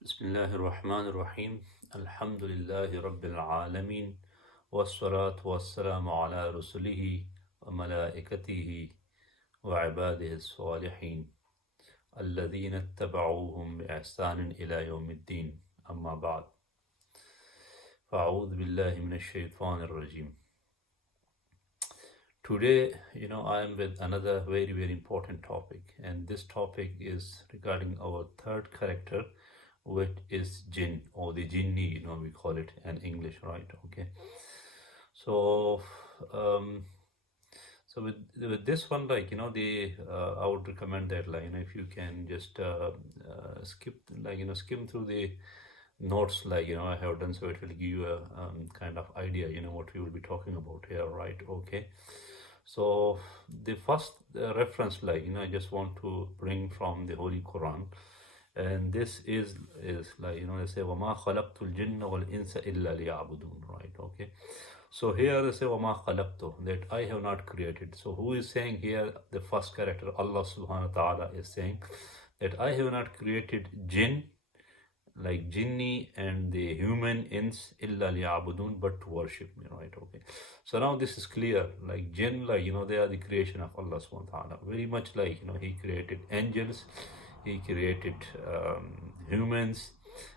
Bismillahir Rahmanir Rahim. Alhamdulillahi Rabbil Alameen. Wassalatu wassalamu ala rusulihi wa malaikatihi wa ibadihi salihin. Alladhina ittaba'uhum bi ihsanin ila yawmiddin. Amma ba'd. Fa'udhu billahi minash shaitanir rajim. Today, I am with another very, very important topic, and this topic is regarding our third character, which is jinn or the jinni, we call it in English, right? Okay. So, with this one, I would recommend that, if you can just skim through the notes, I have done, so it will give you a kind of idea, what we will be talking about here, right? Okay. So the first reference, I just want to bring from the Holy Quran, and this is they say وَمَا خَلَقْتُ الْجِنَّ وَالْإِنسَ إِلَّا لِيَعْبُدُونَ, right? Okay. So here they say وَمَا خَلَقْتُ, that I have not created. So who is saying here? The first character, Allah Subhanahu wa Taala, is saying that I have not created jinn, like jinni and the human ins, illa liya'budun, but to worship me, right? Okay. So now this is clear, like jinn, they are the creation of Allah Subhanahu wa Taala. Very much like, He created angels, He created humans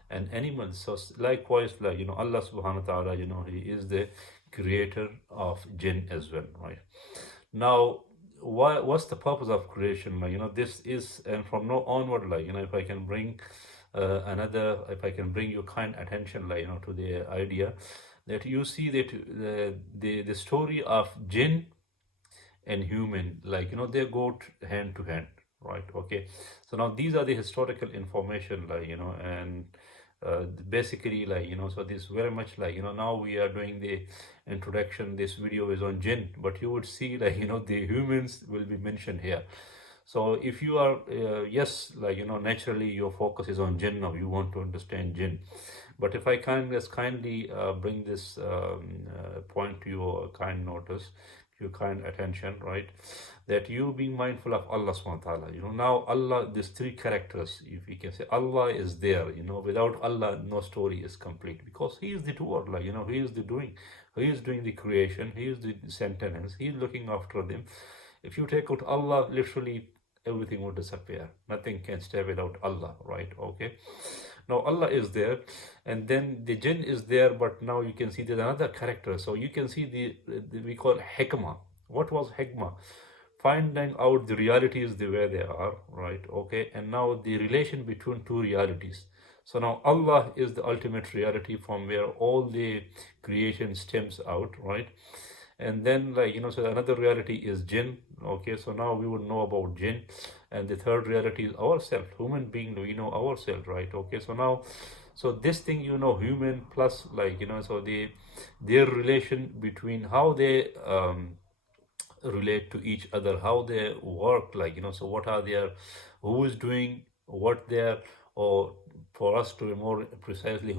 and animals. So likewise, Allah Subhanahu wa Taala, He is the creator of jinn as well, right? Now, what's the purpose of creation? This is, and from now onward, if I can bring if I can bring your kind attention, to the idea that you see that the story of jinn and human, they go hand to hand, right? Okay. So now these are the historical information, and basically, so this very much now we are doing the introduction. This video is on jinn, but you would see, the humans will be mentioned here. So if you are, yes, naturally your focus is on jinn now, you want to understand jinn. But if I can just kindly bring this point to your kind notice, your kind attention, right? That you being mindful of Allah subhanahu wa ta'ala. Now Allah, these three characters, if we can say Allah is there, without Allah, no story is complete, because He is the doer, He is the doing. He is doing the creation, He is the sentence, He is looking after them. If you take out Allah, literally everything will disappear. Nothing can stay without Allah, right? Okay. Now Allah is there, and then the jinn is there, but now you can see there's another character. So you can see the we call hikmah. What was hikmah? Finding out the realities the way they are, right? Okay. And now the relation between two realities. So now Allah is the ultimate reality from where all the creation stems out, right? And then, so another reality is jinn. Okay, so now we would know about jinn, and the third reality is ourselves, human being. We know ourselves, right? Okay, so now, so this thing, human plus, so their relation between how they relate to each other, how they work, so what are their, who is doing what they're, or for us to be more precisely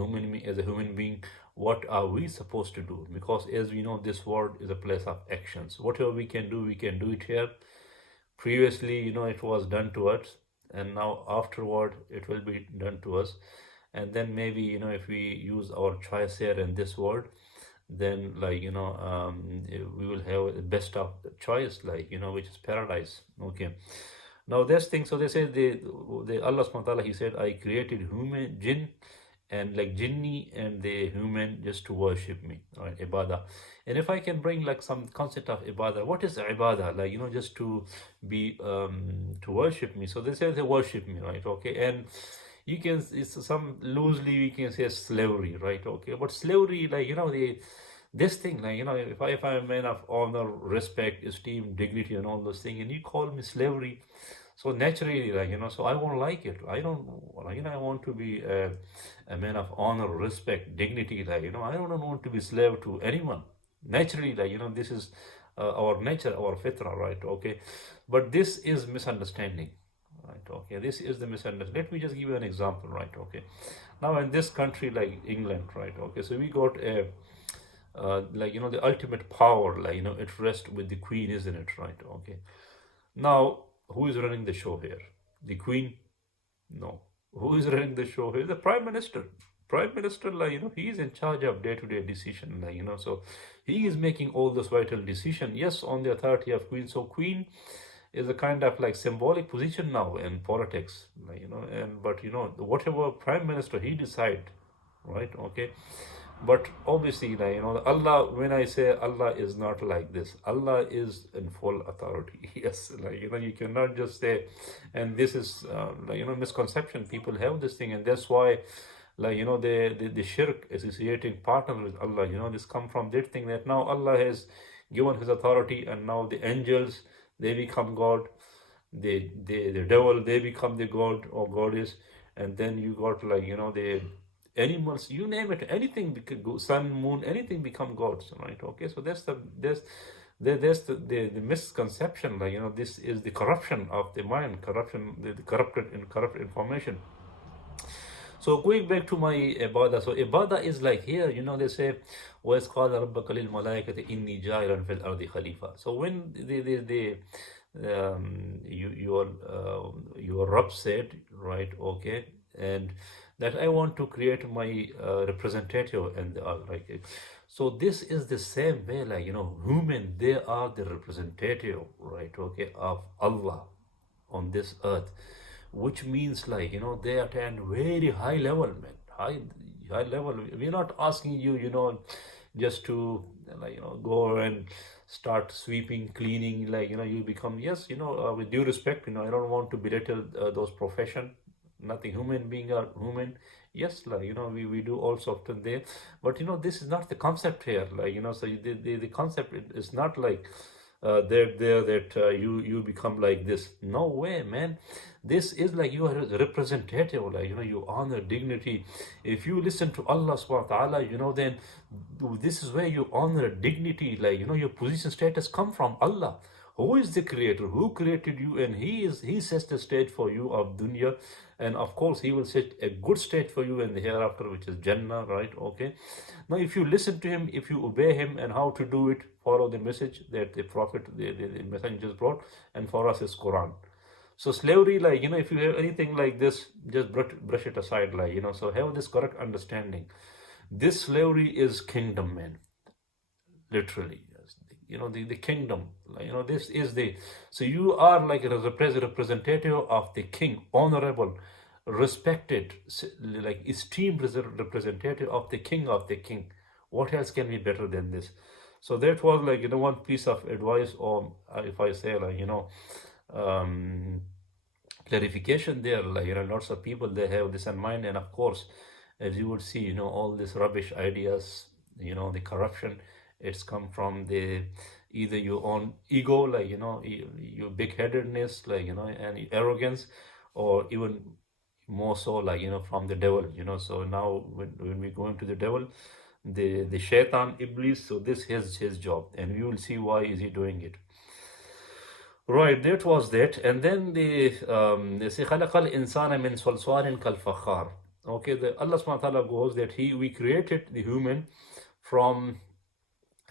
as a human being, what are we supposed to do? Because as we know, this world is a place of actions. Whatever we can do it here. Previously, it was done to us, and now afterward it will be done to us. And then maybe, if we use our choice here in this world, then we will have the best of the choice, which is paradise. Okay. Now this thing, so they say the Allah subhanahu wa ta'ala, He said, I created human, jinn, and jinni and the human just to worship me, right? Ibadah. And if I can bring some concept of ibadah, what is ibadah? Just to be to worship me. So they say they worship me, right? Okay. And you can, it's some loosely we can say slavery, right? Okay. But slavery, this thing, if I'm a man of honor, respect, esteem, dignity, and all those things, and you call me slavery, so naturally, so I won't like it. I don't, I want to be a man of honor, respect, dignity, I don't want to be slave to anyone. Naturally, this is our nature, our fitra, right? Okay. But this is misunderstanding, right? Okay. This is the misunderstanding. Let me just give you an example, right? Okay. Now in this country, like England, right? Okay. So we got a, the ultimate power, it rests with the queen, isn't it? Right? Okay. Now, who is running the show here? The queen? No. Who is running the show? He's the prime minister. Prime minister, like, he is in charge of day-to-day decision, like, so he is making all those vital decision. Yes, on the authority of queen. So queen is a kind of like symbolic position now in politics, like, and but whatever prime minister he decide, right? Okay, but obviously, like, Allah, when I say Allah is not like this, Allah is in full authority. Yes, like, you cannot just say, and this is, like, misconception. People have this thing, and that's why, like, the shirk associating partner with Allah, this come from that thing that now Allah has given his authority, and now the angels, they become God, the devil, they become the God or goddess, and then you got, like, the animals, you name it, anything, sun, moon, anything become gods, right? Okay, so that's the misconception, like, this is the corruption of the mind, corruption, the corrupt information. So going back to my ibadah, so ibadah is like here, they say, وَإِذْ قَالَ رَبَّكَ لِلْمَلَائِكَةِ إِنِّي جَاعِلٌ فِي الْأَرْضِ خَلِيفَةً. So when your Rabb said, right, okay, and that I want to create my representative and like, so this is the same way, like, human, they are the representative, right, okay, of Allah on this earth, which means, like, they attain very high level, man, high level. We're not asking you, just to, like, go and start sweeping, cleaning, like, you become, yes, with due respect, I don't want to belittle those profession, nothing, human being are human, yes, like, we do all sorts of there, but this is not the concept here, like, so the concept is not like that you become like this. No way, man. This is like you are a representative, like, you honor dignity. If you listen to Allah subhanahu wa ta'ala, then this is where you honor dignity, like, your position, status come from Allah, who is the creator, who created you, and he sets the state for you of dunya, and of course he will set a good state for you in the hereafter, which is Jannah, right? Okay, now if you listen to him, if you obey him, and how to do it, follow the message that the prophet, the messengers brought, and for us is Quran. So slavery, like, if you have anything like this, just brush it aside, like, so have this correct understanding. This slavery is kingdom, man, literally, yes. The kingdom, like, this is the, so you are like a representative of the king, honorable, respected, like esteemed representative of the king. What else can be better than this? So that was, like, one piece of advice, or if I say, like, um, clarification there, like, lots of people, they have this in mind, and of course, as you would see, all these rubbish ideas, the corruption, it's come from the either your own ego, like, your big-headedness, like, and arrogance, or even more so, like, from the devil, so now when we go into the devil, the Shaitaan, Iblees, so this is his job, and we will see why is he doing it. Right, that was that. And then they say خَلَقَ الْإِنسَانَ مِنْ صَلْصَالٍ كَالْفَخَّارِ. Okay, the Allah subhanahu wa ta'ala goes that we created the human from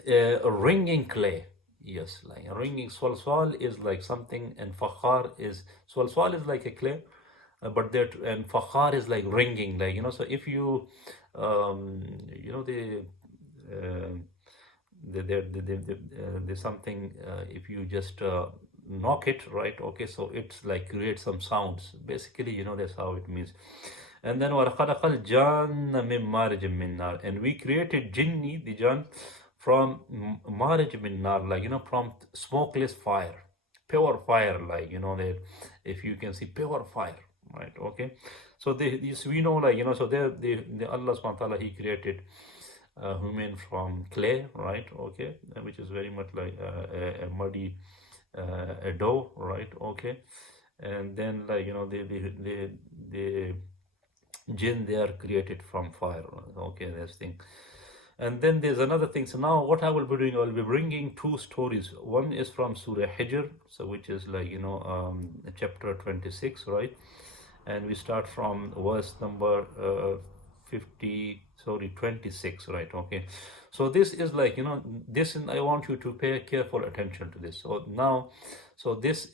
a ringing clay. Yes, like a ringing. Swalswal is like something, and fakhar is, swalswal is like a clay, but that, and fakhar is like ringing, like, so if you, the something, if you just knock it, right? Okay, so it's like create some sounds. Basically, that's how it means. And then وَلَخَلَقَ الْجَانَّ مِن مَارِجٍ مِن نَارٍ, and we created jinni, the Jan, from marij min nar, like, from smokeless fire, pure fire, like, that if you can see pure fire, right? Okay, so this we know, like, so the Allah subhanahu wa ta'ala, he created human from clay, right? Okay, which is very much like a muddy a dough, right? Okay, and then, like, the jinn, they are created from fire. Okay, this thing. And then there's another thing. So now what I will be doing, I will be bringing two stories. One is from Surah Hijr, so which is like, chapter 26, right? And we start from verse number 26, right? Okay, so this is like, this, and I want you to pay careful attention to this. So now, so this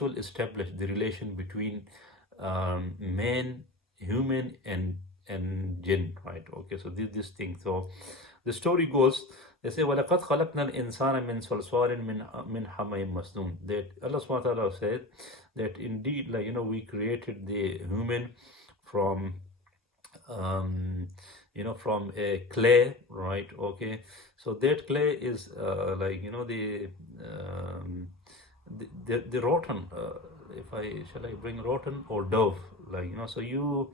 will establish the relation between man human and jinn, right? Okay, so this thing. So the story goes, they say, وَلَقَدْ خَلَقْنَا الْإِنسَانَ مِنْ صَلْصَالٍ مِنْ حَمَإٍ مَسْنُونٍ. That Allah subhanahu wa ta'ala said that indeed, like, we created the human from from a clay, right? Okay, so that clay is like, the rotten, if I shall I bring rotten or dove, like, so you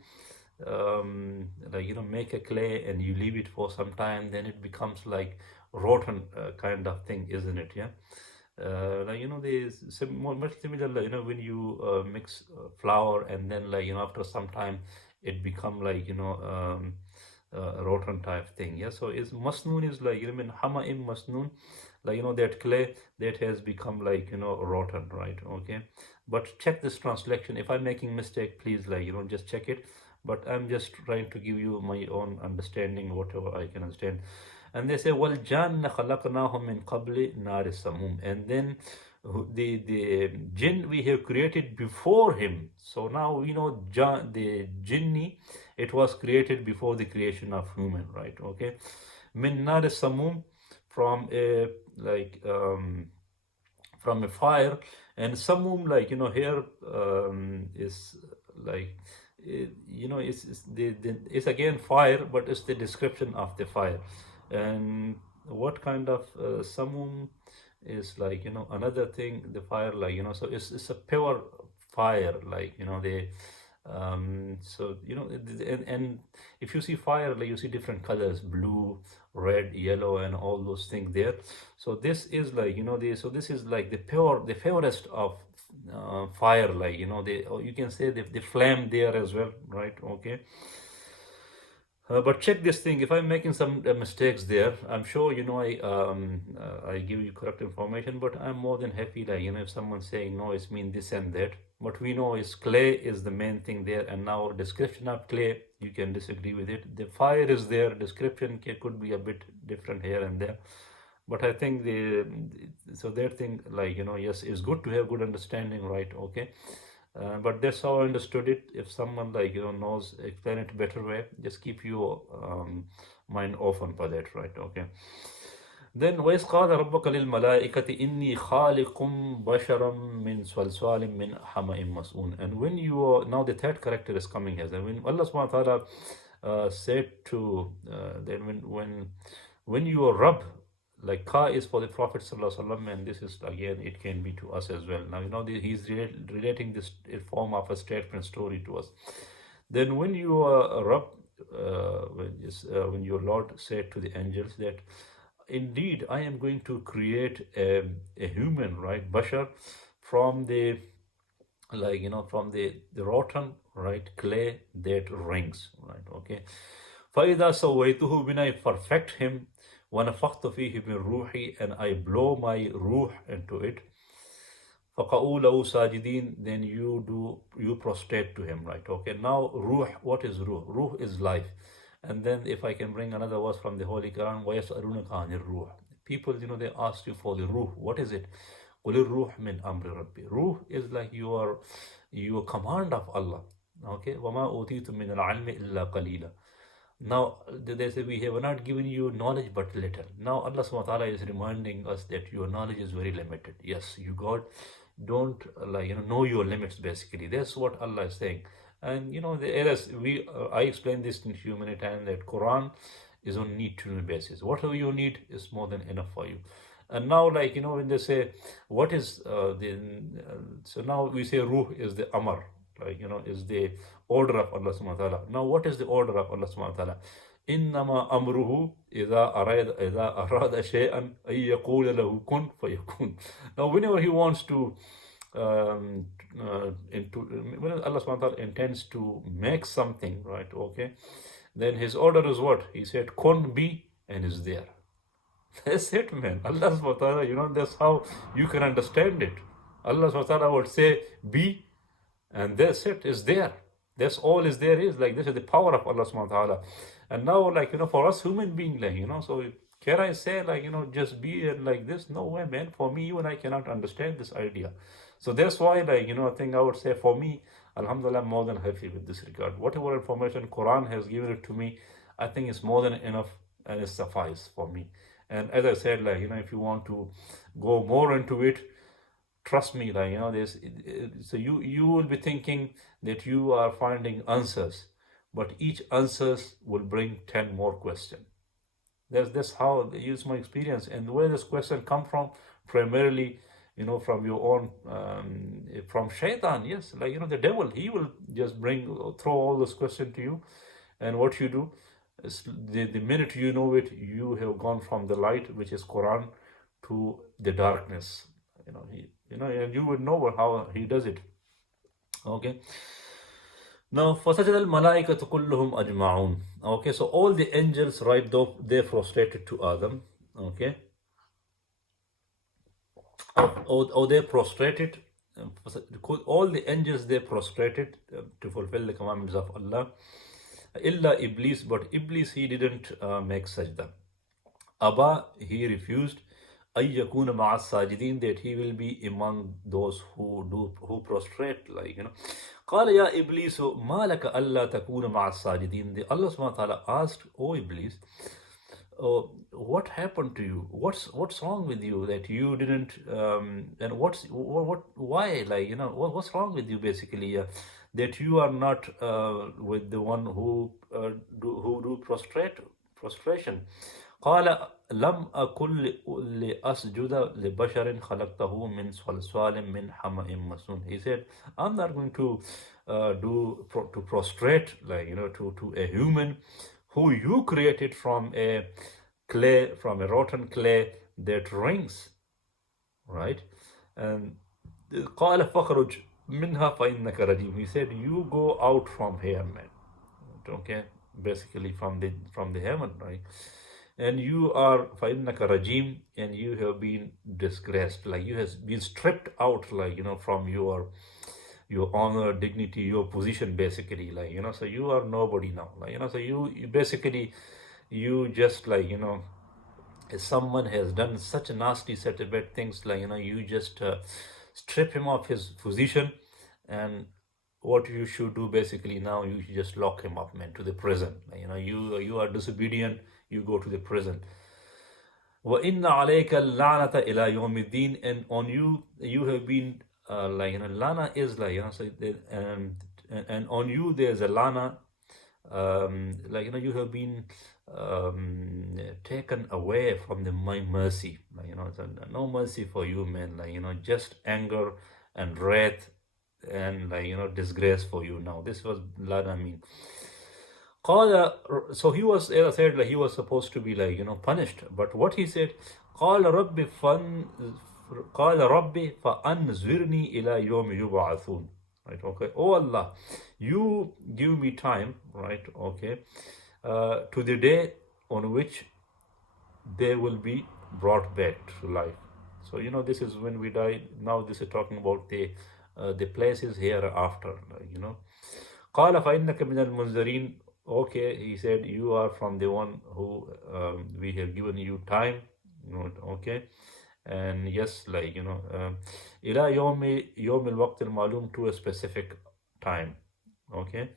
like, make a clay and you leave it for some time, then it becomes like rotten kind of thing, isn't it? Yeah. Like, there's much similar, like, when you mix flour, and then, like, after some time it become like, rotten type thing. Yeah, so is masnoon is like, min hama'im masnoon, like, that clay that has become like, rotten, right? Okay, but check this translation. If I'm making mistake, please, like, just check it, but I'm just trying to give you my own understanding, whatever I can understand. And they say, well, janna khalaqnahum min qabli nar samum, and then the jinn we have created before him. So now we know the jinni, it was created before the creation of human, right? Okay, min nar samum, from a like from a fire, and samum, like, here is like it's again fire, but it's the description of the fire. And what kind of samum is, like, another thing, the fire, like, so it's a pure fire, like, they so and if you see fire, like, you see different colors, blue, red, yellow, and all those things there. So this is like, so this is like the purest of fire, like, you can say the flame there as well, right? Okay. But check this thing. If I'm making some mistakes there, I'm sure, I give you correct information. But I'm more than happy, like, if someone's saying no, it's mean this and that. But we know is clay is the main thing there. And now description of clay, you can disagree with it. The fire is there. Description could be a bit different here and there. But I think so that thing, like, yes, it's good to have good understanding, right? Okay. But that's how I understood it. If someone, like, knows, explain it better way, just keep your mind open for that, right? Okay. Then وَإِذْ قَالَ رَبُّكَ لِلْمَلَائِكَةِ إِنِّي خَالِقٌ بَشَرًا مِنْ صَلْصَالٍ مِنْ حَمَإٍ مَسْنُونٍ. And when you are, now the third character is coming here. And when Allah subhanahu wa ta'ala said to then when your Rabb, like, ka is for the Prophet sallallahu alaihi wasallam, and this is again, it can be to us as well. Now, he's relating this form of a statement story to us. Then when your Rabb, when your Lord said to the angels that indeed I am going to create a human, right, bashar, from the, like, from the rotten, right, clay that rings, right? Okay. فَإِذَا سَوَّيْتُهُ, when I perfect him, وَنَفَخْتُ فِيهِ مِنْ رُوحِي, and I blow my ruh into it, فَقَعُوا لَهُ سَاجِدِينَ, then you prostrate to him, right? Okay, now ruh, what is ruh? Ruh is life. And then if I can bring another verse from the Holy Quran, وَيَسْأَلُونَكَ عَنِ الرُّوحِ, people, they ask you for the ruh. What is it? قُلِ الرُّوحُ مِنْ أَمْرِ رَبِّي. Ruh is like your command of Allah. Okay, وَمَا أُوتِيتُم مِّنَ الْعِلْمِ إِلَّا قَلِيلًا. Now they say we have not given you knowledge but little. Now Allah subhanahu wa ta'ala is reminding us that your knowledge is very limited. Yes, you God don't, like, know your limits, basically. That's what Allah is saying. And the errors, I explained this to you many times, that Quran is on need to know basis. Whatever you need is more than enough for you. And now, like, when they say what is so now we say ruh is the amr, like, is the order of Allah subhanahu wa ta'ala. Now what is the order of Allah subhanahu wa ta'ala? إنما أمره إذا أراد شيئا أن يقول له كن فيكون. Now whenever he wants to when Allah subhanahu wa ta'ala intends to make something, right? Okay, then his order is what? He said kun, be, and is there. That's it, man. Allah subhanahu wa ta'ala, that's how you can understand it. Allah subhanahu wa ta'ala would say be, and that's it, is there. That's all is there is. Like, this is the power of Allah subhanahu wa ta'ala. And now, like, for us human beings, like, so can I say, like, just be and like this? No way, man. For me, even I cannot understand this idea. So that's why, like, I think I would say, for me, Alhamdulillah, I'm more than happy with this regard. Whatever information Quran has given it to me, I think it's more than enough and it suffice for me. And as I said, if you want to go more into it, trust me, this. So you will be thinking that you are finding answers, but each answers will bring 10 more questions. That's how I use my experience. And where this question come from, primarily, from your own, from Shaitaan. Yes, the devil, he will just throw all this question to you. And what you do is, the minute you know it, you have gone from the light, which is Quran, to the darkness. And you would know how he does it. Okay. Now, فَسَجَدَ الْمَلَائِكَةُ كُلُّهُمْ أَجْمَعُونَ. Okay, so all the angels, right, though they prostrated to Adam. Okay. Or they prostrated. All the angels, they prostrated to fulfill the commandments of Allah. Illa Iblees, but Iblees, he didn't make sajda. Abba, he refused. Ayyakuna ma'as sajidin, that he will be among those who prostrate, قال يا إبليس ما لك ألا تكون مع الساجدين. Allah subhanahu wa ta'ala asked, "O Iblis, what happened to you? What's wrong with you that you didn't and why, what's wrong with you, basically, that you are not with the one who do prostration." قال لم أكن لأسجد لبشر خلقته من صلصال من حمأ مسنون. He said, I'm not going to prostrate, to a human who you created from a rotten clay that rings, right? And قال فخرج منها فإنك رجيم. He said, you go out from here, man. Okay, basically from the heaven, right? And you are فَإِنَّكَ رَجِيمٌ, and you have been disgraced, you have been stripped out, from your honor, dignity, your position, basically, so you are nobody now, so you basically, you just if someone has done such a nasty set of bad things, you just strip him of his position, and what you should do, basically, now you should just lock him up, man, to the prison. You are disobedient, you go to the prison. وَإِنَّ عَلَيْكَ اللَّعْنَةَ إِلَى يَوْمِ الدِّينِ, and on you have been lana is so and on you there's a lana, you have been taken away from my mercy, so no mercy for you, man, just anger and wrath and disgrace for you now. This was lana mean. So he was, as I said, he was supposed to be punished. But what he said, قال رب فأنظرني إلى يوم يبعثون. Right, okay. Oh Allah, you give me time, right, okay, to the day on which they will be brought back to life. So this is when we die. Now this is talking about the places hereafter. قال فإنك من المنذرين. Okay, he said, you are from the one who we have given you time, okay, and yes, إلى يوم الوقت المعلوم, to a specific time, okay.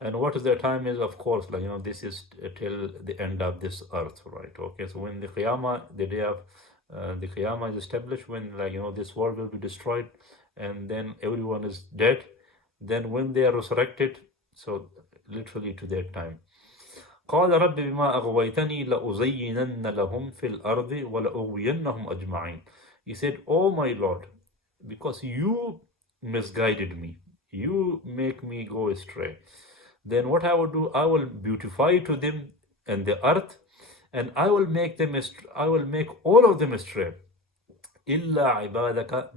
And what is the time is, of course, this is till the end of this earth, right, okay. So when the Qiyamah, the day of the Qiyamah is established, when this world will be destroyed and then everyone is dead, then when they are resurrected, so literally to that time. قال رب بما أغويتني لأزينن لهم في الأرض ولأغوينهم أجمعين. He said, oh my Lord, because you misguided me, you make me go astray, then what I will do, I will beautify to them and the earth, and I will make all of them astray. إلا عبادك.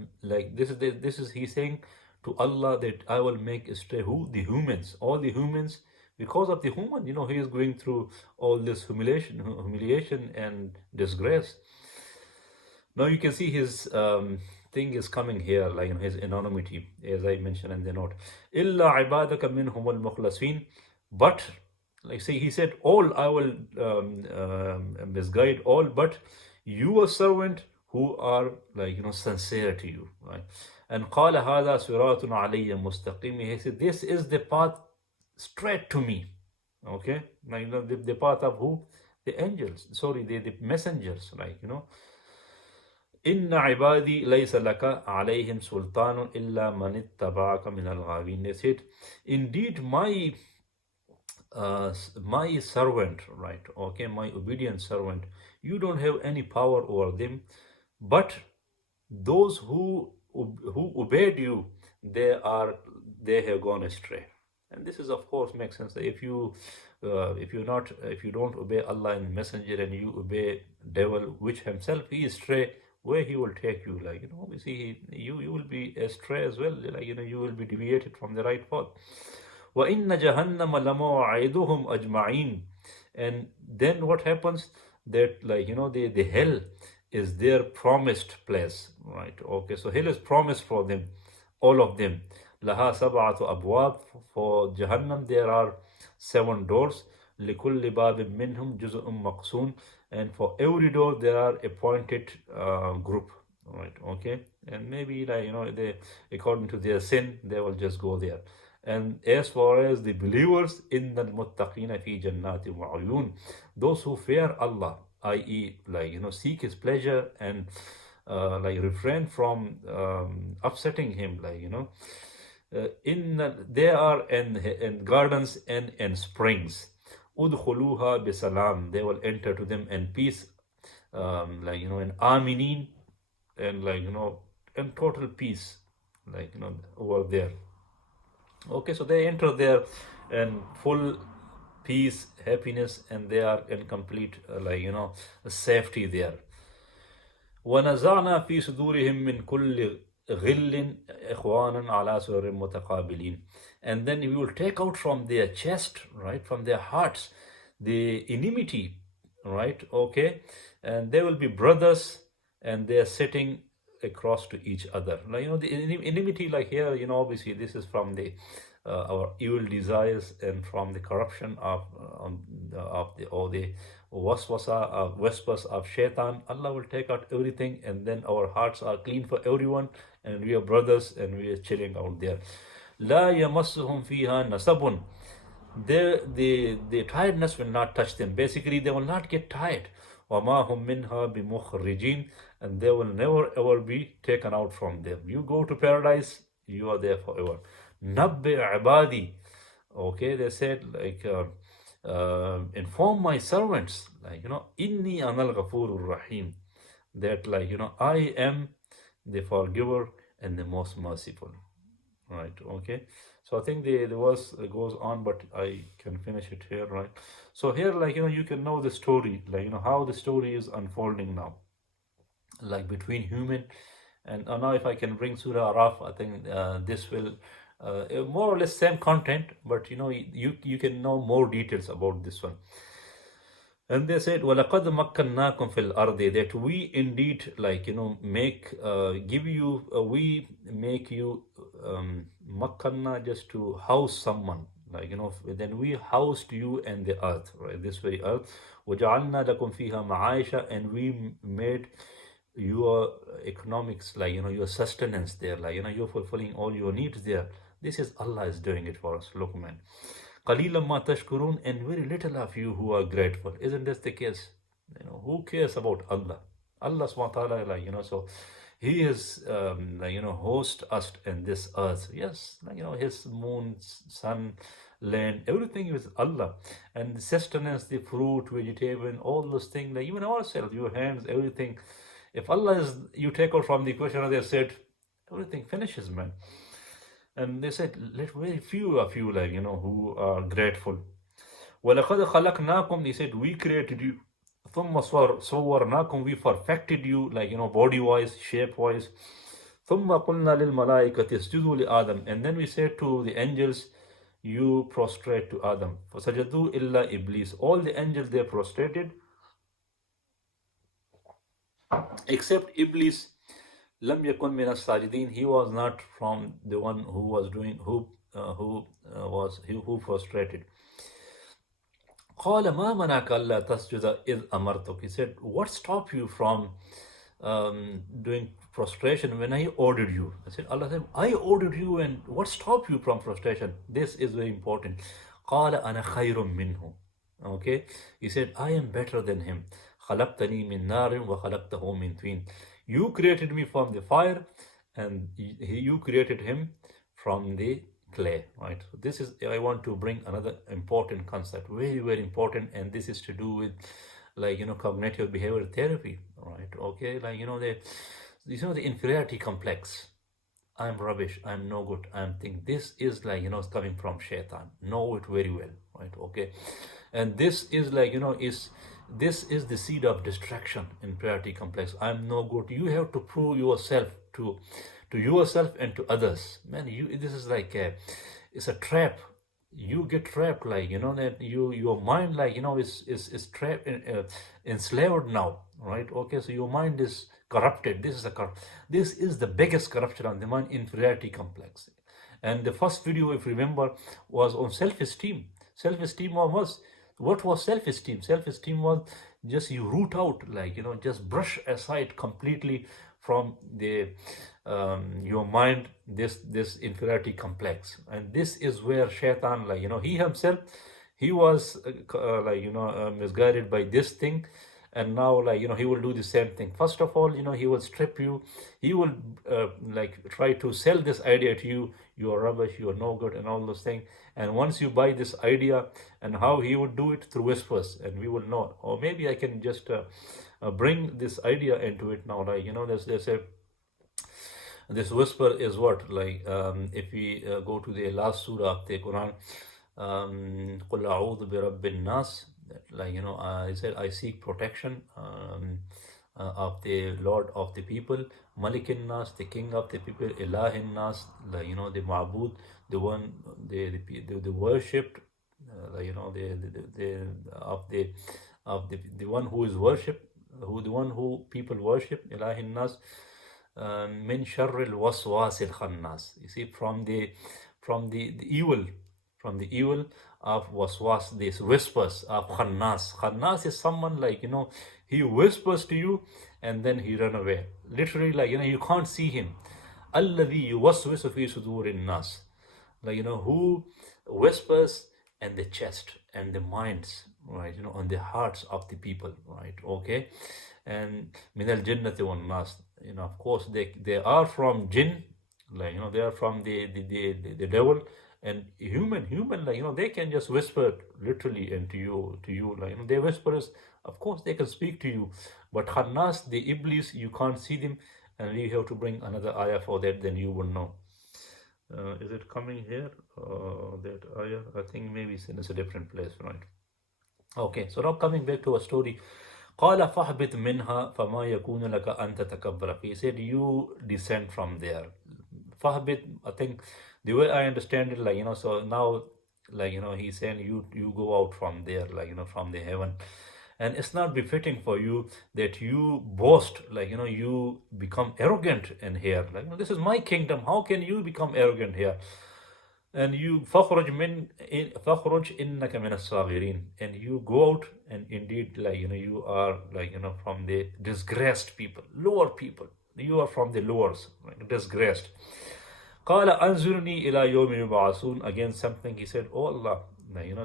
This is he saying to Allah, that I will make astray who? The humans, all the humans, because of the human, he is going through all this humiliation and disgrace. Now you can see his thing is coming here, his anonymity, as I mentioned in the note. Illa ibadaka minhum al-mukhlasin. But he said, all I will misguide all, but you, a servant who are sincere to you, right? And قال هذا صراط علي مستقيم. He said, this is the path straight to me. Okay, like the path of who? The angels. Sorry, the messengers. Like إن عبادي ليس لك عليهم سلطان إلا من اتبعك من الغاوين. They said, indeed my servant, right? Okay, my obedient servant. You don't have any power over them, but those who obeyed you, they have gone astray. And this is, of course, makes sense. If you if you don't obey Allah and Messenger, and you obey devil, which himself he is stray, where he will take you, like obviously you will be astray as well, like you will be deviated from the right path. وَإِنَّ جَهَنَّمَ لَمَوْعِدُهُمْ أَجْمَعِينَ. And then what happens? That the hell is their promised place, right? Okay, so hell is promised for them, all of them. لَهَا سَبْعَةُ أَبْوَابٍ. For Jahannam there are 7 doors. لِكُلِّ بَابٍ مِّنْهُمْ جُزْءٌ مَقْسُومٌ. And for every door there are appointed group, right? Okay, and maybe they, according to their sin, they will just go there. And as far as the believers, in the muttaqina fi jannati wa uyun, those who fear Allah, i.e., seek His pleasure and refrain from upsetting Him, they are in gardens and springs. Udkhuluha bisalam. They will enter to them in peace, in aminin, and in total peace, over there. Okay, so they enter there in full peace, happiness, and they are in complete safety there. وَنَزَعْنَا فِي صُدُورِهِم مِّن كُلِّ غِلٍّ إِخْوَانًا عَلَى سُرُرٍ مُتَقَابِلِينَ. And then we will take out from their chest, right, from their hearts, the enmity, right? Okay, and they will be brothers, and they are sitting across to each other. The enmity, here, obviously this is from the our evil desires and from the corruption of the whispers of Shaitaan. Allah will take out everything, and then our hearts are clean for everyone, and we are brothers, and we are chilling out there. La yamassuhum fiha nasabun. The tiredness will not touch them. Basically, they will not get tired. وَمَا هُمْ مِنْهَا بِمُخْرِجِينَ. And they will never ever be taken out from them. You go to paradise, you are there forever. نَبِّ عِبَادِي. Okay, they said, inform my servants, inni anal ghafurur rahim, that I am the forgiver and the most merciful, right? Okay, so I think the verse goes on, but I can finish it here, right? So here, you can know the story, how the story is unfolding now, between human and now if I can bring Surah Araf, I think this will more or less same content, but you can know more details about this one. And they said, وَلَقَدْ مَكَّنَّاكُمْ فِي الْأَرْضِ, that we indeed we make you makkanna, just to house someone, then we housed you in the earth, right, this very earth. وَجَعَلْنَا لَكُمْ فِيهَا مَعَائِشَ, and we made your economics, your sustenance there, you're fulfilling all your needs there. This is Allah is doing it for us. Look, man. قَلِيلًا مَا تَشْكُرُونَ. And very little of you who are grateful. Isn't this the case? Who cares about Allah? Allah subhanahu wa ta'ala, so He is, host us in this earth. Yes, His moon, sun, land, everything is Allah. And the sustenance, the fruit, vegetable, and all those things, even ourselves, your hands, everything. If Allah is, you take out from the equation, they said, everything finishes, man. And they said, let very few of you, who are grateful. وَلَقَدْ خَلَقْنَاكُمْ. He said, we created you. ثُمَّ صَوَّرْنَاكُمْ. We perfected you, body-wise, shape-wise. ثُمَّ قُلْنَا لِلْمَلَائِكَةِ اسْجُدُوا لِآدَمَ. And then we said to the angels, you prostrate to Adam. فَسَجَدُوا إِلَّا Iblees. All the angels, they prostrated, except Iblees. Lam yakun min as-sajidin. He was not from the one who was doing, who prostrated. قال ما منعك ألا تسجد إذ أمرتك. He said, what stopped you from doing prostration when I ordered you. I said, Allah said, I ordered you, and what stopped you from prostration? This is very important. قال أنا خير منه. Okay, he said, I am better than him. خلقتني من نار وخلقته من طين. You created me from the fire, and you created him from the clay, right? So this is, I want to bring another important concept, very, very important, and this is to do with, like, cognitive behavior therapy, right? Okay, like, the inferiority complex. I'm rubbish, I'm no good, I'm thing. This is, like, it's coming from Shaitaan. Know it very well, right? Okay. And this is, like, this is the seed of distraction, inferiority complex. I'm no good. You have to prove yourself to yourself and to others. Man, this is like it's a trap. You get trapped, like, that your mind, like, is trapped, enslaved now, right? Okay, so your mind is corrupted. This is the biggest corruption on the mind, inferiority complex. And the first video, if you remember, was on self-esteem. Self-esteem was, what was self-esteem? Self-esteem was just you root out, like, just brush aside completely from the your mind this inferiority complex. And this is where Shaitan, like, he himself, he was misguided by this thing. And now, like, he will do the same thing. First of all, he will strip you. He will like try to sell this idea to you. You are rubbish, you are no good, and all those things. And once you buy this idea, and how he would do it through whispers, and we will know. Or maybe I can just bring this idea into it now. Like, there's a this whisper is what, like, if we go to the last surah of the Quran, قُلْ أَعُوذُ بِرَبِّ النَّاسِ, like, I said, I seek protection of the Lord of the people, Malikin Nas, the King of the people, Ilahin Nas, like, the Ma'bud, the one, the worshipped, like, the one who is worshipped, the one who people worship, Ilahin Nas, min sharril waswasil khannas. You see, from the evil, of waswas, these whispers of khannas. Khannas is someone, like, he whispers to you and then he run away. Literally, like, you can't see him. Alladhi yuwaswisu fi sudurin nas. Like, who whispers in the chest and the minds, right? On the hearts of the people, right? Okay. And min al jinnati wan nas. Of course, they are from jinn, like, they are from the devil. And human, like, they can just whisper literally into you, like, they whisperers, of course they can speak to you. But khannas, the Iblees, you can't see them, and you have to bring another ayah for that, then you will know. Is it coming here? That ayah, I think maybe it's a different place, right? Okay, so now coming back to a story. قال فاهبط منها فما يكون لك أن تتكبر. He said, you descend from there. فاهبط, I think the way I understand it, like, so now, like, he's saying you go out from there, like, from the heaven. And it's not befitting for you that you boast, like, you become arrogant in here. Like, this is my kingdom. How can you become arrogant here? And you فَخْرُجْ إِنَّكَ مِنَ الصَّاغِرِينَ. And you go out, and indeed, like, you are, like, from the disgraced people, lower people. You are from the lowers, like, disgraced. قَالَ أَنْزُرْنِي إِلَى يَوْمِ يُبْعَثُونَ. Again, something he said, oh Allah,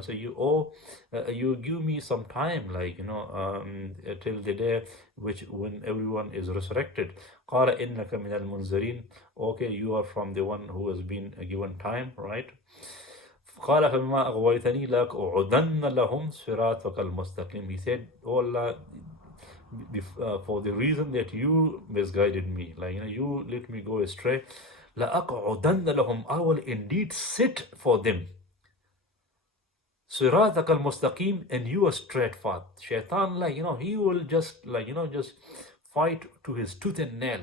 so you give me some time, like, till the day when everyone is resurrected. قَالَ إِنَّكَ مِنَ الْمُنْزَرِينَ. Okay, you are from the one who has been given time, right? قَالَ فَمَا أَغْوَيْتَنِي لَأَقْعُدَنَّ لَهُمْ صِرَاطَكَ الْمُسْتَقِيمَ. He said, oh Allah, for the reason that you misguided me, like, you let me go astray, لَأَقْعُدَنَّ لَهُمْ, I will indeed sit for them. صِرَاطَكَ الْمُسْتَقِيمَ, and you are straight path. Shaitan, like, he will just, like, just fight to his tooth and nail.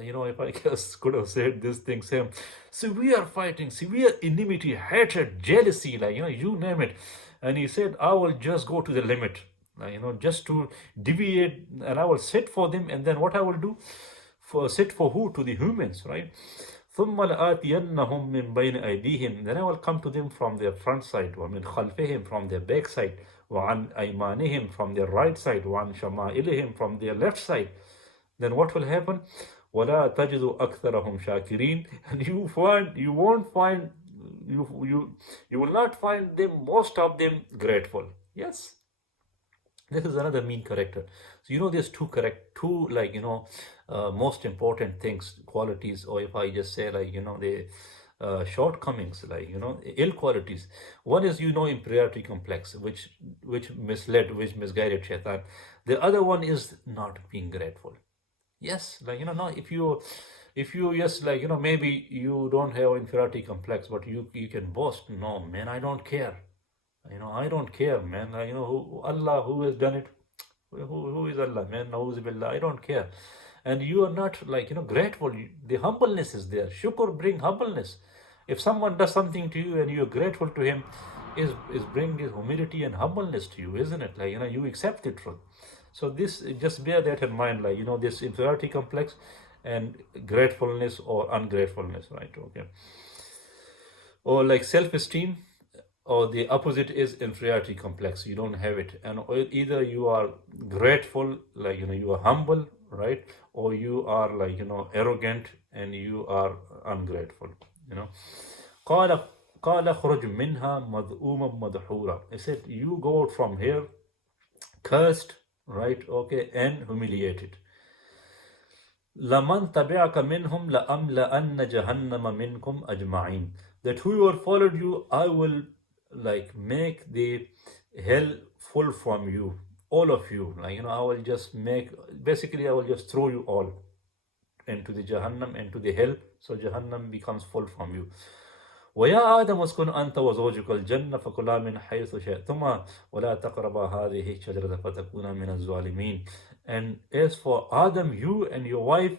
If I just could have said this thing, same severe fighting, severe enmity, hatred, jealousy, like, you name it. And he said, I will just go to the limit, like, just to deviate, and I will sit for them. And then what I will do? Sit for who? To the humans, right? ثُمَّ لَآتِيَنَّهُمْ مِنْ بَيْنِ أَيْدِيهِمْ. Then I will come to them from their front side, وَمِنْ خَلْفِهِمْ, from their back side, وَعَنْ أَيْمَانِهِمْ, from their right side, وَعَنْ شَمَائِلِهِمْ, from their left side. then what will happen? وَلَا تَجِدُ أَكْثَرَهُمْ شَاكِرِينَ. And you won't find, you will not find them, most of them, grateful. Yes, this is another mean character. So there's two, most important things, qualities, or if I just say, the shortcomings, ill qualities. One is, inferiority complex, which misguided Shaitan. The other one is not being grateful. Yes, no, if you just, maybe you don't have inferiority complex, but you can boast, no man, I don't care. I don't care, man. Who has done it? Who is Allah, man? Billah, I don't care. And you are not, grateful. The humbleness is there. Shukr bring humbleness. If someone does something to you and you are grateful to him, is bring his humility and humbleness to you, isn't it? You accept the truth. So this, just bear that in mind, this inferiority complex and gratefulness or ungratefulness, right? Okay. Or self-esteem, or the opposite is inferiority complex. You don't have it, and either you are grateful, you are humble, right? Or you are arrogant and you are ungrateful. قال خرج منها مذءوما مدحورا. He said, you go out from here cursed, right? Okay, and humiliated. لَمَنْ تَبِعَكَ مِنْهُمْ لَأَمْلَأَنَّ جَهَنَّمَ مِنْكُمْ أَجْمَعِينَ. That whoever followed you, I will make the hell full from you, all of you. I will just basically I will just throw you all into the Jahannam, into the hell, so Jahannam becomes full from you. وَيَا آدَمُ اسْكُنْ أَنْتَ وَزَوْجُكَ الْجَنَّةَ فَكُلَا مِنْ حَيْثُ شِئْتُمَا وَلَا تَقْرَبَا هَذِهِ الشَّجَرَةَ فَتَكُونَا مِنَ الظَّالِمِينَ. And as for Adam, you and your wife,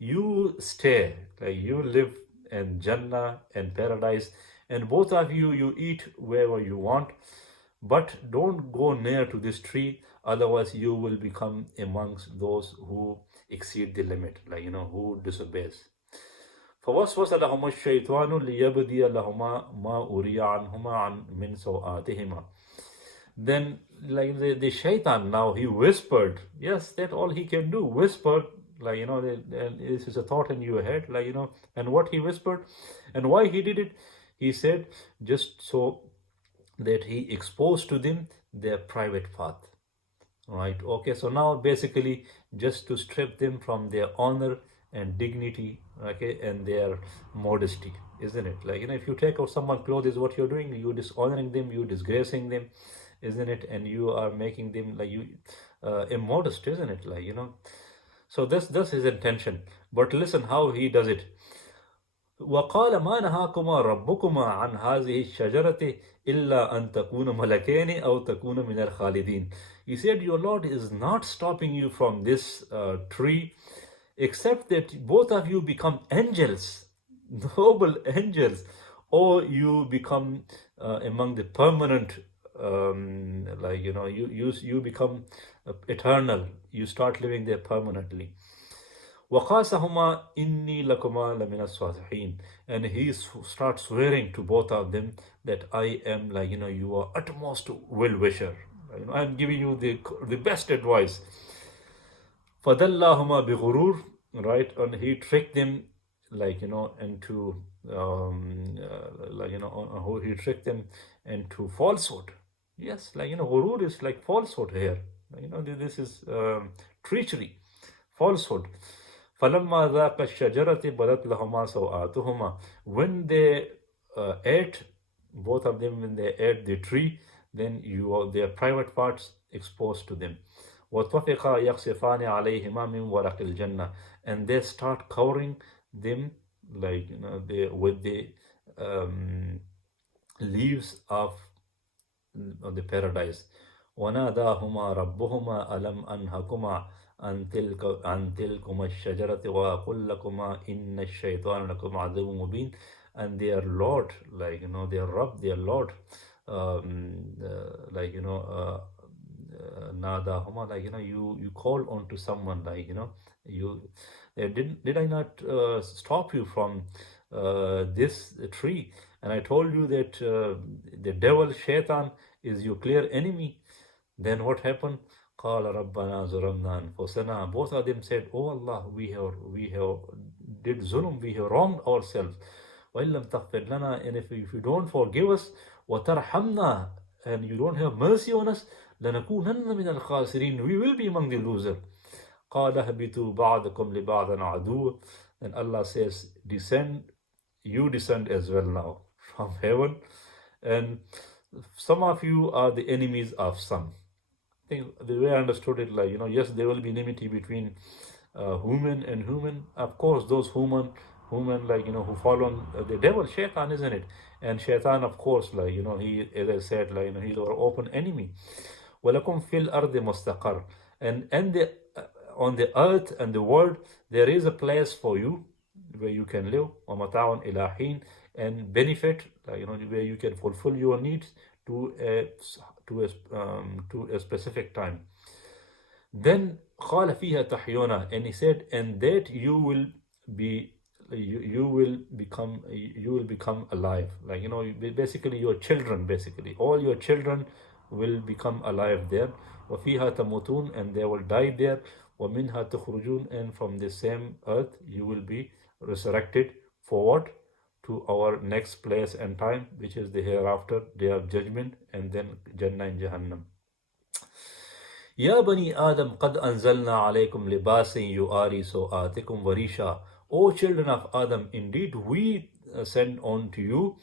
you stay, you live in Jannah and paradise, and both of you, you eat wherever you want, but don't go near to this tree, otherwise you will become amongst those who exceed the limit, who disobeys. فوسوس لهما الشيطان ليبدي لهما ما أري عنهما من سوآتهما. Then the Shaitan, now he whispered. Yes, that's all he can do, whisper, and this is a thought in your head, and what he whispered and why he did it, he said, just so that he exposed to them their private path, right? Okay, so now basically just to strip them from their honor and dignity, okay, and their modesty, isn't it? If you take out someone's clothes, is what you're doing, you're dishonoring them, you're disgracing them, isn't it? And you are making them immodest, isn't it? So that's his intention. But listen how he does it. وَقَالَ مَا نَهَاكُمَا رَبُّكُمَا عَنْ هَذِهِ الشَّجَرَةِ إِلَّا أَن تَكُونَ مَلَكَيْنِ أَوْ تَكُونَ مِنَ الْخَالِدِينَ. He said, your Lord is not stopping you from this tree, except that both of you become angels, noble angels, or you become among the permanent, you become eternal, you start living there permanently. وَقَاسَهُمَا إِنِّي لَكُمَا لَمِنَ الصَّالِحِينَ. And he starts swearing to both of them that I am, your utmost well-wisher. I'm giving you the best advice. فَدَلَّاهُمَا بِغُرُورٍ, right? And he tricked them, into, he tricked them into falsehood. Yes, ghurur is like falsehood here. This is treachery, falsehood. فَلَمَّا ذَاقَ الشَّجَرَةِ بَدَتْ لَهُمَا سَوْآتُهُمَا. When they ate, both of them, when they ate the tree, then their private parts exposed to them. وَطَفِقَا يَقْصِفَانِ عَلَيْهِمَا مِنْ وَرَقِ الْجَنَّةِ. And they start covering them, with the leaves of the paradise. وَنَادَاهُمَا رَبُّهُمَا أَلَمْ أَنْهَكُمَا عَنْ تِلْكُمَا الشَّجَرَةِ وَأَقُلْ لَكُمَا إِنَّ الشَّيْطَانَ لَكُمْ عَدُوٌّ مُبِينٌ. And their Lord, their Rabb, their Lord, nadahuma, you call on to someone, did I not stop you from this tree? And I told you that the devil, Shaitan, is your clear enemy. Then what happened? قال ربنا ظلمنا أنفسنا. Both of them said, "Oh Allah, we have did zulm, we have wronged ourselves. وإن لم تغفر لنا, and if you don't forgive us, وترحمنا, and you don't have mercy on us, لنكونن من الخاسرين, we will be among the losers. قال اهبطوا بعضكم لبعض عدو." And Allah says, descend, you descend as well now from heaven, and some of you are the enemies of some. I think the way I understood it, like, yes, there will be enmity between human and human. Of course, those human, like, who follow the devil, Shaitaan, isn't it? And Shaitaan, of course, like, he, as I said, like, he's our open enemy. وَلَكُمْ فِي الْأَرْضِ مُسْتَقَرٌ. And the on the earth and the world, there is a place for you where you can live, وَمَتَاعٌ إِلَى حِينٍ, and benefit, where you can fulfill your needs to a specific time. Then قال فيها تحيونا, and he said, and that you will become alive, like, basically your children, basically all your children will become alive there. وفيها تموتون, and they will die there. ومنها تخرجون, and from the same earth you will be resurrected. For what? To our next place and time, which is the hereafter, day of judgment, and then Jannah and Jahannam. يا بني آدم قد أنزلنا عليكم لباسا يواري سوآتكم وريشا. O children of Adam, indeed we send on to you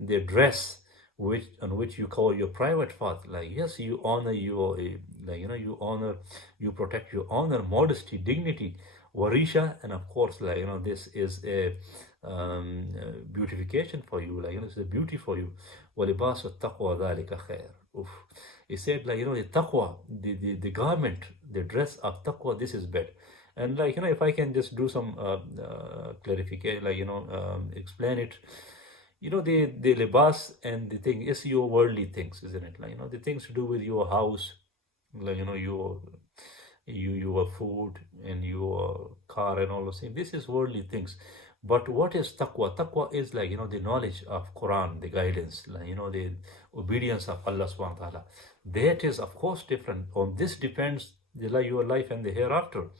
the dress on which you cover your private part. Like, yes, you honor your, you honor, you protect your honor, modesty, dignity, warisha, and of course, like, this is a beautification for you, like, this is a beauty for you. وَلِبَاسُ التَّقْوَى ذَلِكَ خَيْرٌ. He said, like, the taqwa, the garment, the dress of taqwa, this is better. And, like, if I can just do some clarification, like, explain it. The libas and the thing is your worldly things, isn't it? Like, the things to do with your house, like, your food and your car and all those things. This is worldly things. But what is taqwa? Taqwa is, like, the knowledge of Quran, the guidance, like, the obedience of Allah subhanahu wa ta'ala. That is, of course, different. On this depends your life and the hereafter.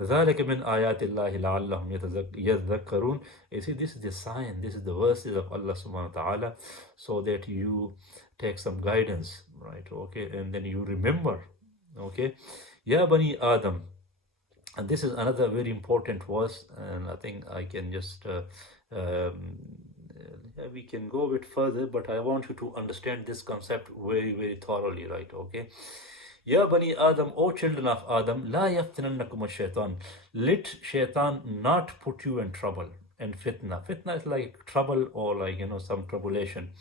ذَلِكَ مِنْ آيَاتِ اللَّهِ لَعَلَّهُمْ يَذَّكَّرُونَ. You see, this is the sign, this is the verses of Allah subhanahu wa ta'ala, so that you take some guidance, right? Okay, and then you remember, okay? Ya Bani Adam. And this is another very important verse, and I think I can just, we can go a bit further, but I want you to understand this concept very, very thoroughly, right? Okay. Ya Bani Adam, O children of Adam, La yaftinannakum shaitan. Let Shaitan not put you in trouble. And fitna. Fitna is like trouble, or like, some tribulation.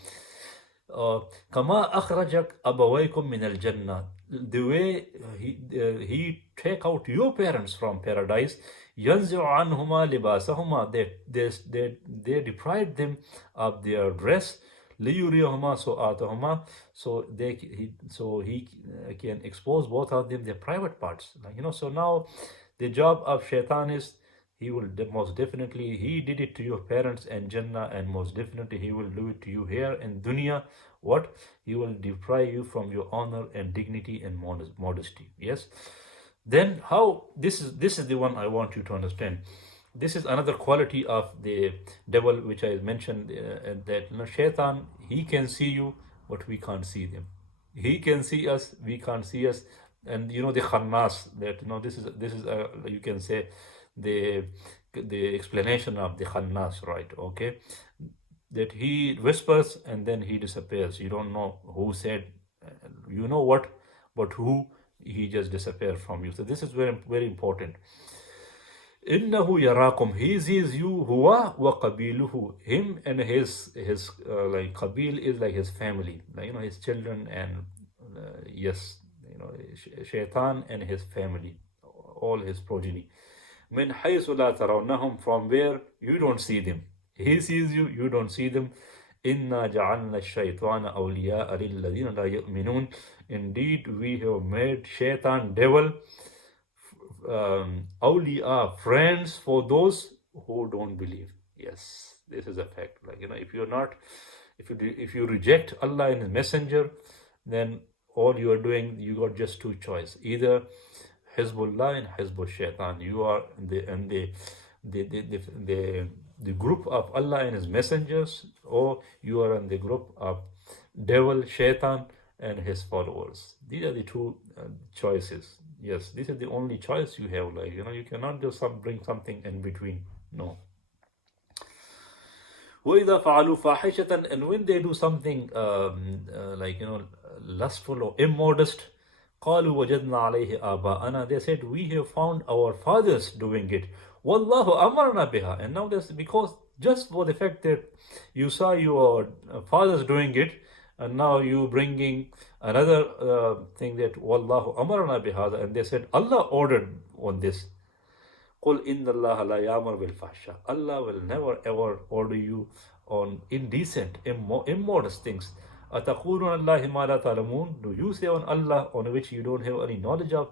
Kama akhrajak abawaykum min al jannah. The way he take out your parents from paradise, yanzi'u anhuma libasahuma. They deprived them of their dress. لِيُرِيَهُمَا سُوآتَهُمَا, so he can expose both of them their private parts. Like, so now the job of Shaitan is, he will most definitely, he did it to your parents and Jannah, and most definitely he will do it to you here in dunya. What? He will deprive you from your honor and dignity and modesty. Yes. Then how, this is the one I want you to understand. This is another quality of the devil, which I mentioned, that Shaitan, he can see you, but we can't see them. He can see us, we can't see us. And the khannas, that this is you can say the explanation of the khannas, right? Okay, that he whispers and then he disappears. You don't know who said, what, but who, he just disappears from you. So this is very, very important. Innahu yarakum, he sees you, huwa wa qabiluhu, him and his like qabil is like his family, like, his children, and yes, Shaitan and his family, all his progeny. Min haythu la tarawnahum, from where you don't see them. He sees you, you don't see them. Inna ja'alna ash-shaytana awliya'a lilladhina la yu'minun. Indeed, we have made Shaitan, devil, awliya, friends for those who don't believe. Yes, this is a fact. Like, if you reject Allah and His Messenger, then all you are doing, you got just two choice: either Hizbullah and Hizbul Shaitan. You are the group of Allah and His messengers, or you are in the group of devil, Shaitan, and his followers. These are the two choices. Yes, this is the only choice you have. Like, you cannot just bring something in between. No. وَإِذَا فَعَلُوا فَاحِشَةً, and when they do something like, lustful or immodest, قَالُوا وَجَدْنَا عَلَيْهِ آبَاءَنَا, they said, we have found our fathers doing it. وَاللَّهُ أَمَرْنَا بِهَا, and now this, because just for the fact that you saw your fathers doing it, and now you bringing another thing that وَاللَّهُ أَمَرْنَا بِهَذَا, and they said, Allah ordered on this. قُلْ إِنَّ اللَّهَ لَا يَأْمُرُ بِالْفَحْشَاءِ, Allah will never ever order you on indecent, immodest things. أَتَقُولُونَ اللَّهِ مَا لَا تَعْلَمُونَ, do you say on Allah on which you don't have any knowledge of?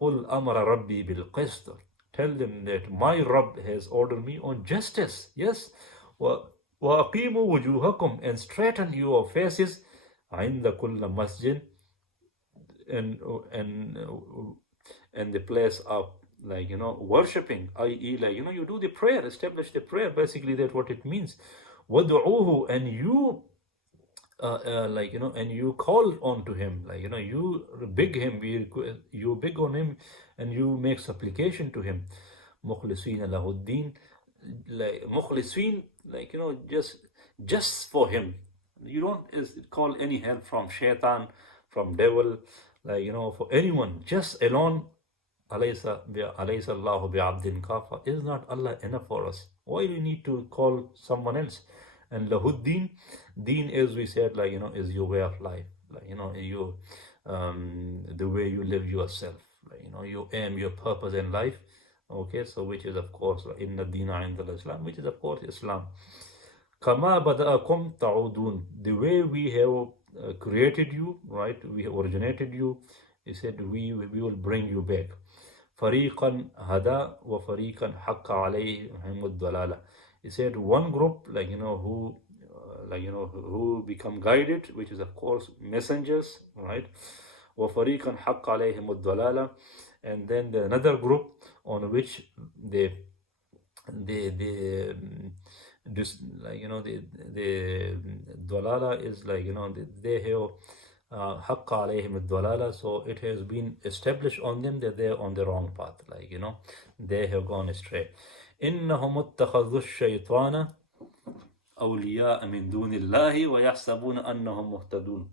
قُلْ أَمَرَ رَبِّي بِالْقِسْطِ, tell them that my Rabb has ordered me on justice. Yes. وَأَقِيمُوا وُجُوهَكُمْ, and straighten your faces, عِنْدَ كُلَّ مَسْجِدٍ, and the place of, like, worshipping, i.e., like, you do the prayer, establish the prayer. Basically, that's what it means. وَدُعُوهُ, and you like, and you call on to him, like, you beg him, you beg on him, and you make supplication to him. مُخْلِصِينَ لَهُ الدِّينَ, like mukhlisin, like, just for him. You don't call any help from Shaitan, from devil, like, for anyone, just alone. Alaysa Allahu bi'abdin kafa, is not Allah enough for us? Why do we need to call someone else? And lahuddin, deen, as we said, like, is your way of life, like, you the way you live yourself, like, your aim, your purpose in life. Okay, so which is of course inna deena inda Islam, which is of course Islam. Kama bada'akum ta'udun, the way we have created you, right? We have originated you. He said we will bring you back. Fariqan hada wa fariqan haqqa alayhim ad-dalala. He said one group, like, who who become guided, which is of course messengers, right? Wa fariqan haqqa alayhim ad-dalala, and then another group on which they just, like, the dalala is, like, they have haqqa alayhim ad-dalala, so it has been established on them that they are on the wrong path, like, they have gone astray. إِنَّهُمُ اتَّخَذُوا الشَّيْطَانَ أَوْلِيَاءَ مِن دُونِ اللَّهِ وَيَحْسَبُونَ أَنَّهُمْ مُهْتَدُونَ.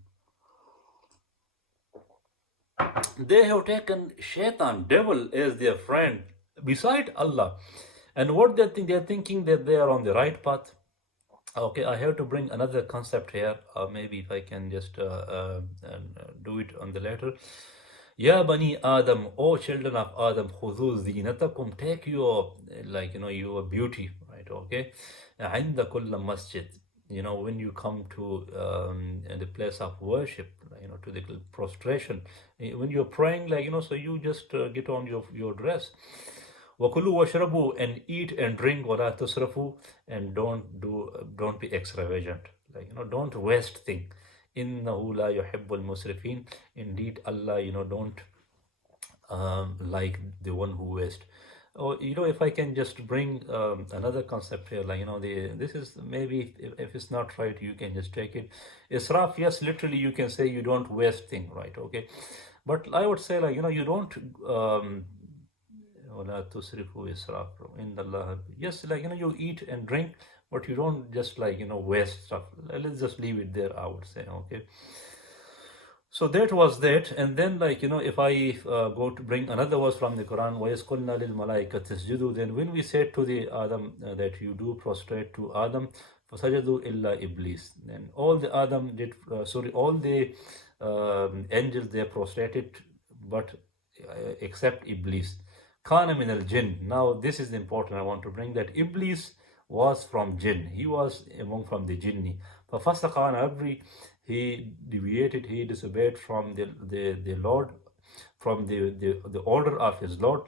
They have taken Shaitan, devil, as their friend beside Allah. And what they think, they're thinking that they are on the right path. Okay, I have to bring another concept here. Maybe if I can just do it on the letter. Ya Bani Adam, O children of Adam, khudhu zinatakum, take your, like, your beauty, right? Okay, inda kulla masjid, when you come to the place of worship, to the prostration, when you're praying, like, so you just get on your dress. وَكُلُوا وَاشْرَبُوا, and eat and drink, وَلَا تُسْرَفُوا, and don't be extravagant, like, don't waste thing. إِنَّهُ لَا يُحِبُّ الْمُسْرِفِينَ, indeed Allah, don't like the one who waste. Or, if I can just bring another concept here, like, this is maybe, if it's not right, you can just take it. Israf, yes, literally you can say you don't waste thing, right? Okay, but I would say, like, you don't وَلَا تُسْرِفُوا إِسْرَافًا إِنَّ اللَّهَ, yes, like, you eat and drink, but you don't just, like, waste stuff. Let's just leave it there, I would say. Okay, so that was that. And then, like, if I go to bring another verse from the Quran, وَيَسْقُلْنَا لِلْمَلَائِكَةِ اسْجُدُوا, then when we said to the Adam that you do prostrate to Adam, فَسَجَدُوا إِلَّا Iblees, then all the Adam did, all the angels, they prostrated, but except Iblees. Kana min al-jinn. Now this is important, I want to bring that Iblees was from jinn. He was from the jinni. فَفَسَقَ عَنْ أَمْرِهِ, he deviated, he disobeyed from the Lord, from the order of his Lord.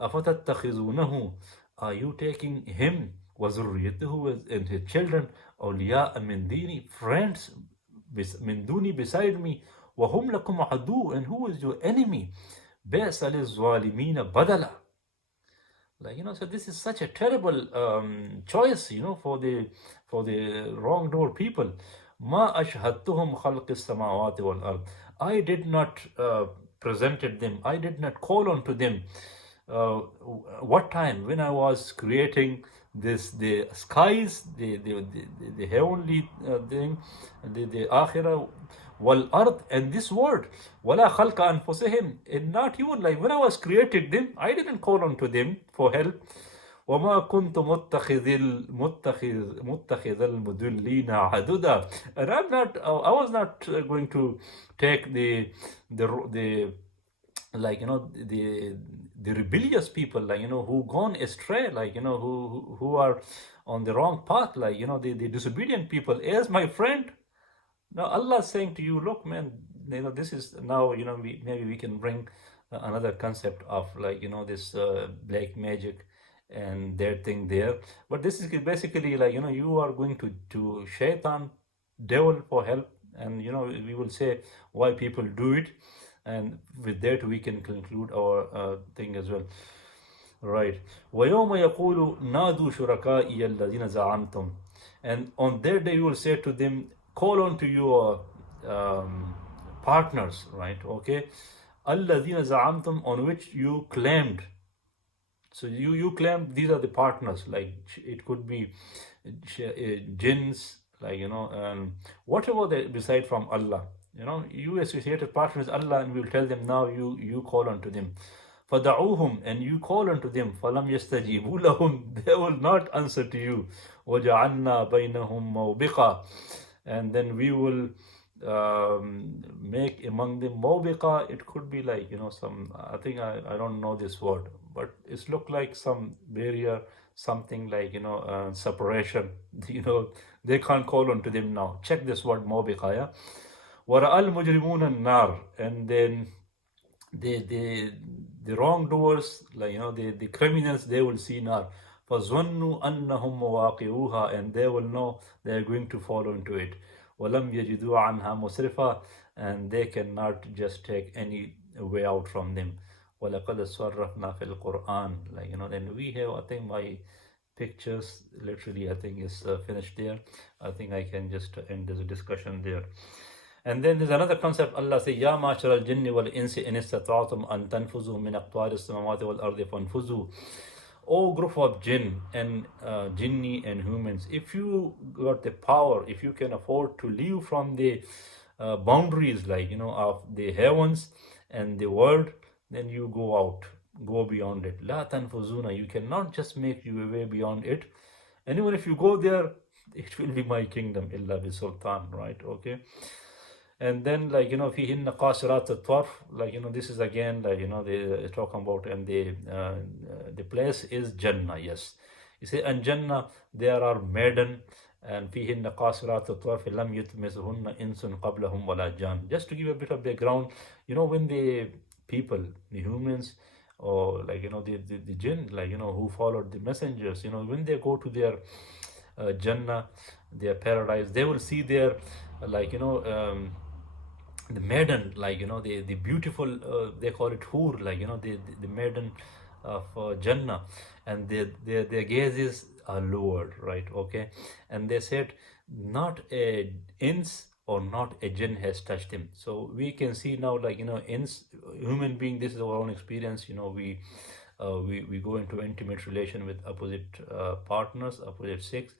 أَفَتَتَّخِذُونَهُ, are you taking him, وَذُرِّيَّتَهُ, and his children, أَوْلِيَاءَ مِن دِينِ, friends, min duni, beside me, وَهُمْ لَكُمْ عَدُوٌّ, and who is your enemy? بَئْسَ لِلظَّالِمِينَ بَدَلًا. Like, so this is such a terrible choice, for the wrongdoer people. Ma ashhadtuhum khalq as-samawati wal ard. I did not presented them. I did not call on to them. Uh, what time? When I was creating the skies, the heavenly thing, the akhirah, wal ard, and this world, wala khalqa anfusihim, and not even like when I was created them, I didn't call on to them for help. وما كنت متخذ المضلين عضدا, and I was not going to take the like the rebellious people, like who gone astray, like who are on the wrong path, like the disobedient people as my friend. Now Allah is saying to you, look, man, this is now, maybe we can bring another concept of like, this black magic and that thing there. But this is basically like, you are going to Shaitaan, devil, for help. And, we will say why people do it. And with that, we can conclude our thing as well. Right. وَيَوْمَ يَقُولُ نَادُوا شُرَكَائِيَ الَّذِينَ زَعَمْتُمْ. And on that day, you will say to them, call on to your partners, right? Okay. الَّذِينَ زَعَمْتُمْ, on which you claimed. So you claim these are the partners, like it could be jinns, like, whatever they beside from Allah. You associated partners Allah, and we will tell them now you call unto them. فَدَعُوهُمْ, and you call unto them. فَلَمْ يَسْتَجِيبُوا لَهُمْ, they will not answer to you. وَجَعَلْنَا بَيْنَهُمْ مَوْبِقًا, and then we will make among them mawbiqa. It could be like, some, I think I don't know this word, but it's look like some barrier, something like, separation. They can't call on to them now. Check this word mawbiqa, yeah. وَرَأَى الْمُجْرِمُونَ النَّارِ, and then the wrongdoers, like, the criminals, they will see nar. فَظَنُّوا أَنَّهُمْ مُوَاقِعُوهَا, and they will know they are going to fall into it. وَلَمْ يَجِدُوا عَنْهَا مُصْرِفًا, and they cannot just take any way out from them. وَلَقَدْ صَرَّفْنَا فِي الْقُرْآنِ, like, then we have, I think my pictures literally, I think, is finished there. I think I can just end this discussion there. And then there's another concept. Allah says, Ya ma'ashara al-jinni wal-insi in istata'atum an tanfuzu min aqtari as-samawati wal-ardi fanfuzu. O group of jinn and jinni and humans, if you got the power, if you can afford to leave from the boundaries, like, of the heavens and the world, then you go out, go beyond it. La tanfuzuna, you cannot just make your way beyond it. And even if you go there, it will be my kingdom, illa bi sultan, right? Okay. And then, like, fihinna qasirat at-tarf, like, this is again, like, they talking about, and the place is Jannah. Yes, you say, and Jannah there are maiden, and fihinna qasirat at-tarf lam yutmisuhunna insun qablahum wala jan. Just to give a bit of background, when the people, the humans, or like, the jinn, like, who followed the messengers, when they go to their Jannah, their paradise, they will see their, like, the maiden, like, the beautiful, they call it hur, like, the maiden of Jannah, and their gazes are lowered, right? Okay. And they said, not a ins or not a jinn has touched him. So we can see now, like, ins, human being, this is our own experience, we go into intimate relation with opposite partners, opposite sex,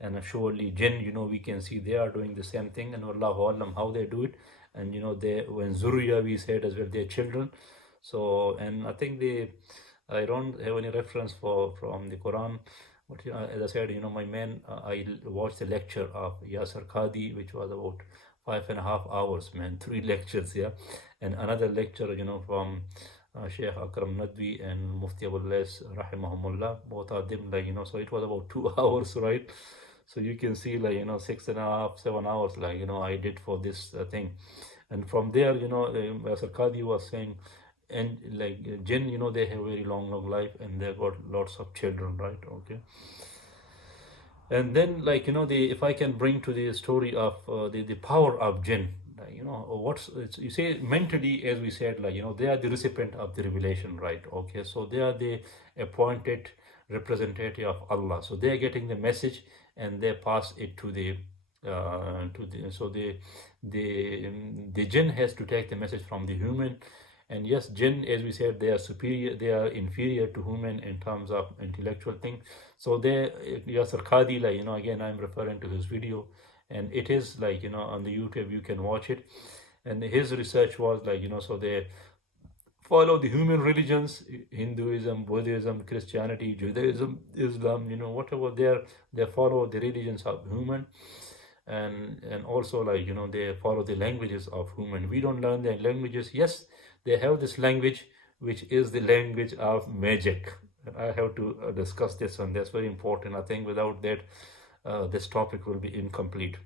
and surely jinn, we can see they are doing the same thing, and Allahu Alam how they do it. And they, when Zuriya, we said as well, their children. So, and I think I don't have any reference from the Quran, but as I said, my man, I watched a lecture of Yasir Qadi, which was about 5.5 hours, man, 3 lectures, yeah, and another lecture, from Sheikh Akram Nadwi and Mufti Abul Lais, rahimahumullah, both of them, like, so it was about 2 hours, right? So you can see, like, 6.5, 7 hours, like, I did for this thing. And from there, Yasir Qadi was saying, and like jinn, they have very long life, and they got lots of children, right? Okay. And then, like, if I can bring to the story of the power of jinn, like, you say mentally, as we said, like, they are the recipient of the revelation, right? Okay, so they are the appointed representative of Allah. So they are getting the message and they pass it to the so the jinn has to take the message from the human. And yes, jinn, as we said, they are superior, they are inferior to human in terms of intellectual thing. So they, Yasir Qadi, like, again, I'm referring to his video, and it is like, on the YouTube, you can watch it. And his research was like, so they follow the human religions, Hinduism, Buddhism, Christianity, Judaism, Islam, whatever they follow the religions of human. And also, like, they follow the languages of human. We don't learn their languages. Yes, they have this language, which is the language of magic. And I have to discuss this, and that's very important. I think without that, this topic will be incomplete.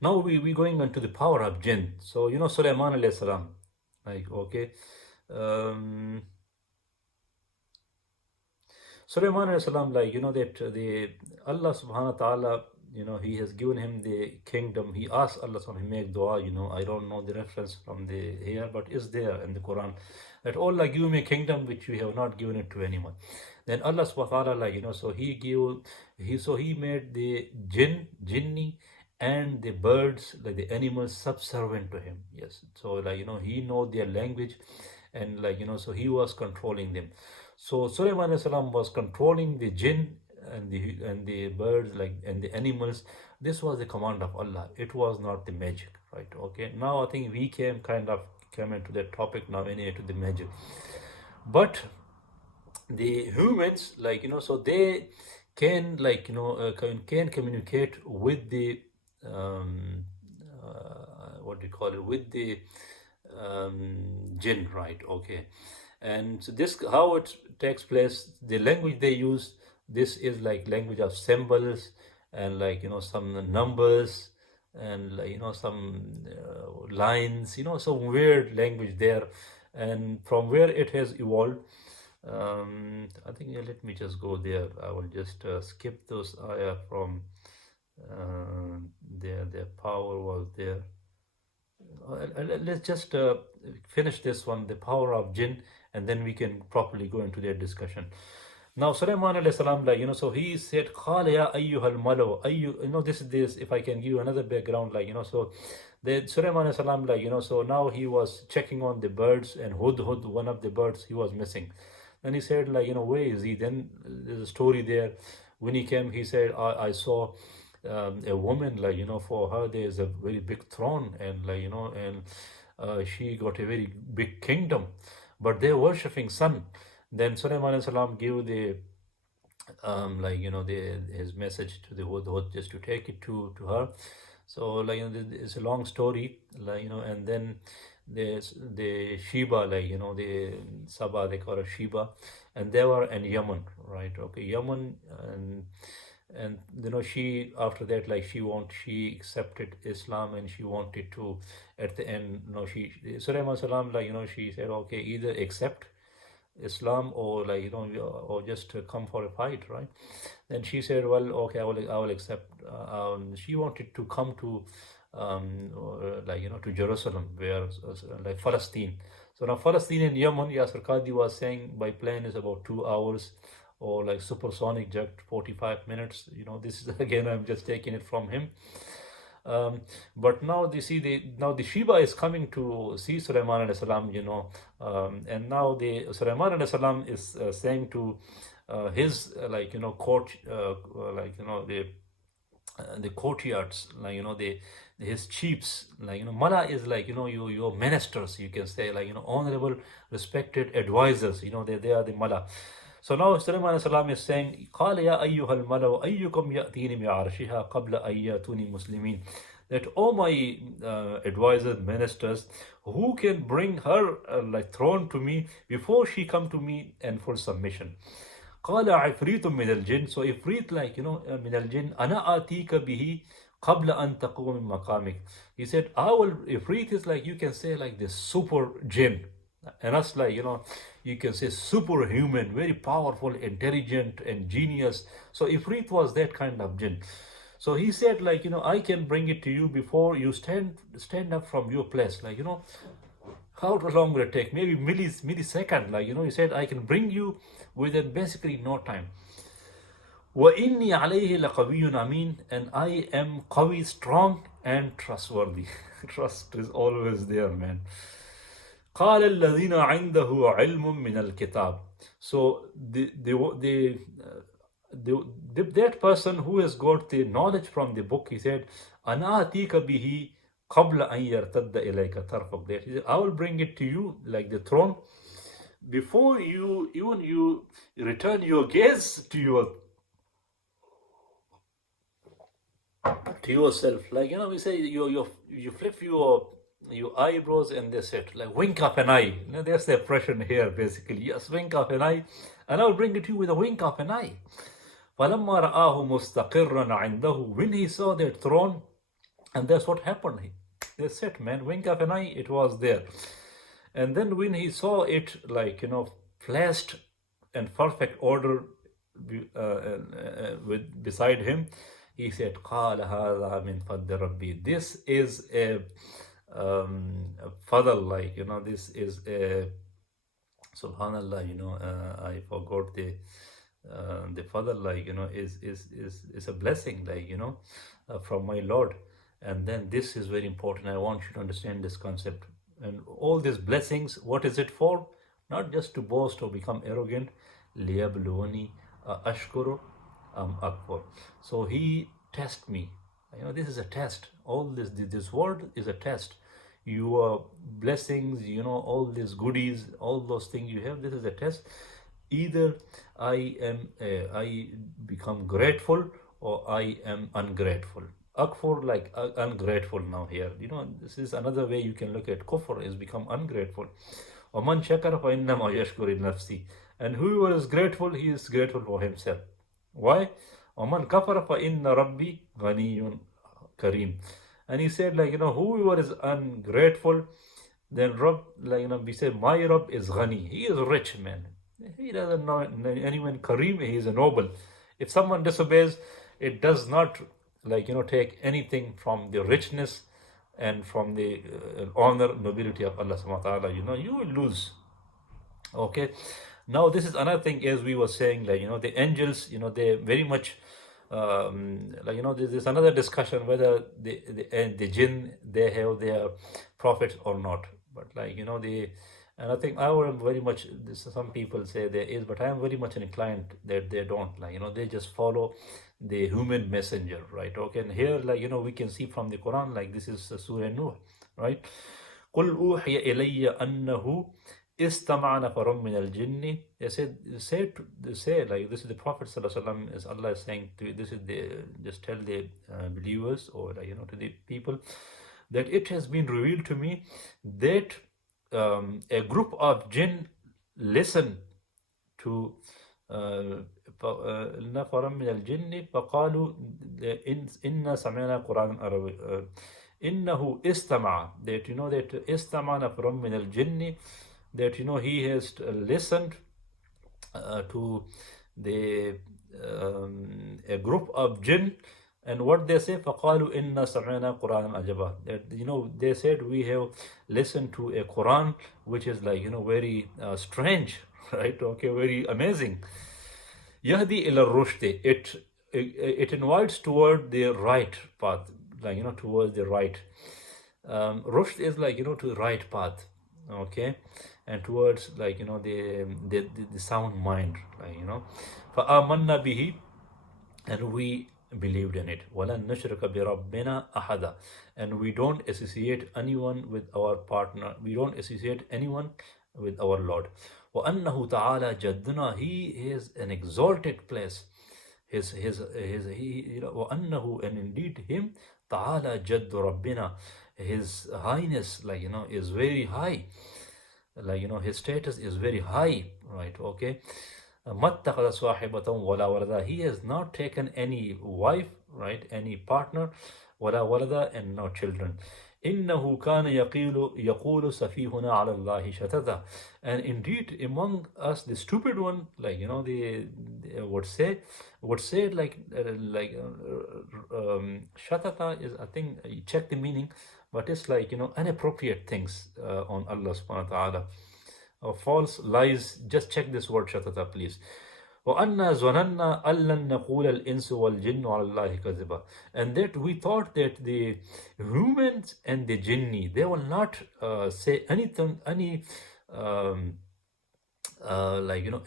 Now we going into the power of jinn. So, Sulaiman alayhi salam, like, okay, Sulaiman alayhi salam, like, that the Allah subhanahu wa ta'ala, he has given him the kingdom. He asked Allah subhanahu, he make dua, I don't know the reference from the here, but is there in the Quran, that Allah give me a kingdom which you have not given it to anyone. Then Allah subhanahu wa ta'ala, like, so he made the jinni and the birds, like the animals, subservient to him. Yes, so, like, he know their language, and, like, so he was controlling them. So Sulaiman alayhi salam was controlling the jinn and the birds, like, and the animals. This was the command of Allah. It was not the magic, right? Okay, now I think we came into that topic now, anyway, to the magic. But the humans, like, so they can, like, can communicate with the what do you call it, with the jinn, right? Okay, and so this, how it takes place, the language they use, this is like language of symbols, and, like, some numbers, and, like, some lines, some weird language there. And from where it has evolved, I think, let me just go there. I will just skip those ayah from their power was there. Let's just finish this one, the power of jinn, and then we can properly go into their discussion. Now, Sulaiman alayhi salam, like, so he said, "Qala ya ayyuhal malaw, this, if I can give you another background, like, so the Sulaiman alayhi salam, like, so now he was checking on the birds, and Hudhud, one of the birds, he was missing. Then he said, like, where is he? Then there's a story there. When he came, he said, I saw a woman, like, for her there is a very big throne, and, like, and she got a very big kingdom, but they're worshipping sun." Then Sulaiman alayhi salam gave the like, his message to the Hudhud, just to take it to her. So, like, it's a long story, like, and then there's the Sheba, like, the Saba, they call it Sheba, and they were in Yemen, right? Okay, Yemen. And she, after that, like, she accepted Islam, and she wanted to, at the end, Sulaiman salam, like, she said, okay, either accept Islam, or, like, or just come for a fight, right? Then she said, well, okay, I will accept. She wanted to come to like, to Jerusalem, where like Palestine. So now Palestine and Yemen, Yasir Qadi was saying, by plane is about 2 hours, or like supersonic jet 45 minutes. This is, again, I'm just taking it from him. But now they see now the Sheba is coming to see Sulaiman alayhi salam, and now the Sulaiman alayhi salam is saying to his, like, court, like, the courtyards, like, his chiefs, like, Mala is like, your ministers, you can say, like, honorable, respected advisors, they are the Mala. So now Sulaiman alayhi salam is saying, قَالَ يَا أَيُّهَا الْمَلَوْ أَيُّكُمْ يَأْتِينِ بِعَرْشِهَا قَبْلَ أَن يَأْتُونِي مُسْلِمِينَ. That, all my advisors, ministers, who can bring her like throne to me before she come to me in full submission. قَالَ عِفْرِيتٌ مِنَ الْجِنِّ. So Ifrit, like, مِنَ الْجِنِّ أَنَا آتِيكَ بِهِ قَبْلَ أَن تَقُومَ مِن مَقَامِكَ. He said, Ifrit is like, you can say, like the super jinn. And us, like, you can say superhuman, very powerful, intelligent, and genius. So Ifrit was that kind of jinn. So he said, like, I can bring it to you before you stand up from your place. Like, how long will it take? Maybe millisecond. Like, he said, I can bring you within basically no time. وَإِنِّي عَلَيْهِ لَقَوِيٌّ أَمِينٌ, and I am qawi, strong and trustworthy. Trust is always there, man. قال الذين عنده علم من الكتاب. So that person who has got the knowledge from the book, he said, أنا أتيك به قبل أن يرتد إليك طرفك. That he said, I will bring it to you like the throne before you return your gaze to yourself. Like, we say you flip your eyebrows and they sit like wink of an eye. There's the expression here basically. Yes, wink of an eye, and I will bring it to you with a wink of an eye. فَلَمَّا رَآهُ مُسْتَقِرًّا عِنْدَهُ, when he saw that throne, and that's what happened. They said, man, wink of an eye, it was there. And then when he saw it, like, placed in perfect order beside him, he said, قَالَ هَذَا مِنْ فَضْلِ رَبِّي. This is a fadl, like, this is a, subhanallah, I forgot the fadl, like, is a blessing, like, from my Lord. And then this is very important. I want you to understand this concept. And all these blessings, what is it for? Not just to boast or become arrogant. لِيَبْلُونِي أَشْكُرُ أَمْ أَكْفُرُ. So he tests me. This is a test. All this world is a test. Your blessings, all these goodies, all those things you have, this is a test. Either I become grateful or I am ungrateful. Akfur, like ungrateful now here. This is another way you can look at kufr, is become ungrateful. وَمَنْ شَكَرَ فَإِنَّمَا يَشْكُرِ لِنَفْسِهِ. And whoever is grateful, he is grateful for himself. Why? وَمَنْ كَفَرَ فَإِنَّ رَبِّي غَنِيٌّ كَرِيمٌ. And he said, like, whoever is ungrateful, then Rabb, like, we say, my Rabb is Ghani. He is rich, man. He doesn't know anyone. Kareem, he is a noble. If someone disobeys, it does not, like, take anything from the richness and from the honor, nobility of Allah subhanahu wa ta'ala. You will lose. Okay. Now, this is another thing, as we were saying, like, the angels, they very much, there's another discussion whether the jinn, they have their prophets or not. But, like, and I think I am very much, some people say there is, but I am very much inclined that they don't, like, they just follow the human messenger, right? Okay, and here, like, we can see from the Quran, like, this is Surah Nuh, right? قُلْ أُوحِيَ إِلَيَّ أَنَّهُ إِسْتَمَعَ نَفَرٌ مِنَ الْجِنِّ. They say, like, this is the Prophet sallallahu alaihi wasallam, as Allah is saying to, this is just tell the believers, or, like, to the people, that it has been revealed to me that a group of jinn listen to نفر من الجن فقالوا إن سمعنا قرآن عربي إنه استمع, that that استمع نفر من الجن, that he has listened to the a group of jinn. And what they say, فَقَالُوا إِنَّا سَمِعْنَا قُرْآنًا عَجَبًا, that they said, we have listened to a Quran which is, like, very strange, right? Okay, very amazing. يَهْدِي إِلَى الرُّشْدِ, it invites toward the right path, like, towards the right. Rushd is, like, to the right path, okay, and towards, like, the sound mind, like, فَآمَنَّا بِهِ, and we believed in it. وَلَن نُشْرِكَ بِرَبِّنَا أَحَدًا, and we don't associate anyone with our partner. We don't associate anyone with our Lord. وَأَنَّهُ تَعَالَى جَدُّنَا, he is an exalted place. وَأَنَّهُ, and indeed him, تَعَالَى جَدُّ رَبِّنَا, his highness, like, is very high. Like, his status is very high, right? Okay. مَتَّخَذَ صَاحِبَةً وَلَا وَلَدًا, he has not taken any wife, right, any partner, وَلَا وَلَدًا, and no children. إنه كان يقول سفيهنا على الله شتتا. And indeed, among us, the stupid one, like they would say shatata is, I think you check the meaning, but it's like inappropriate things on Allah subhanahu wa taala, or false lies. Just check this word shatata, please. وَأَنَّا ظَنَنَّا أَلَّن نَقُولَ الْإِنسُ وَالْجِنُّ عَلَى اللَّهِ كَذِبًا. And that we thought that the humans and the jinni, they will not say anything, um,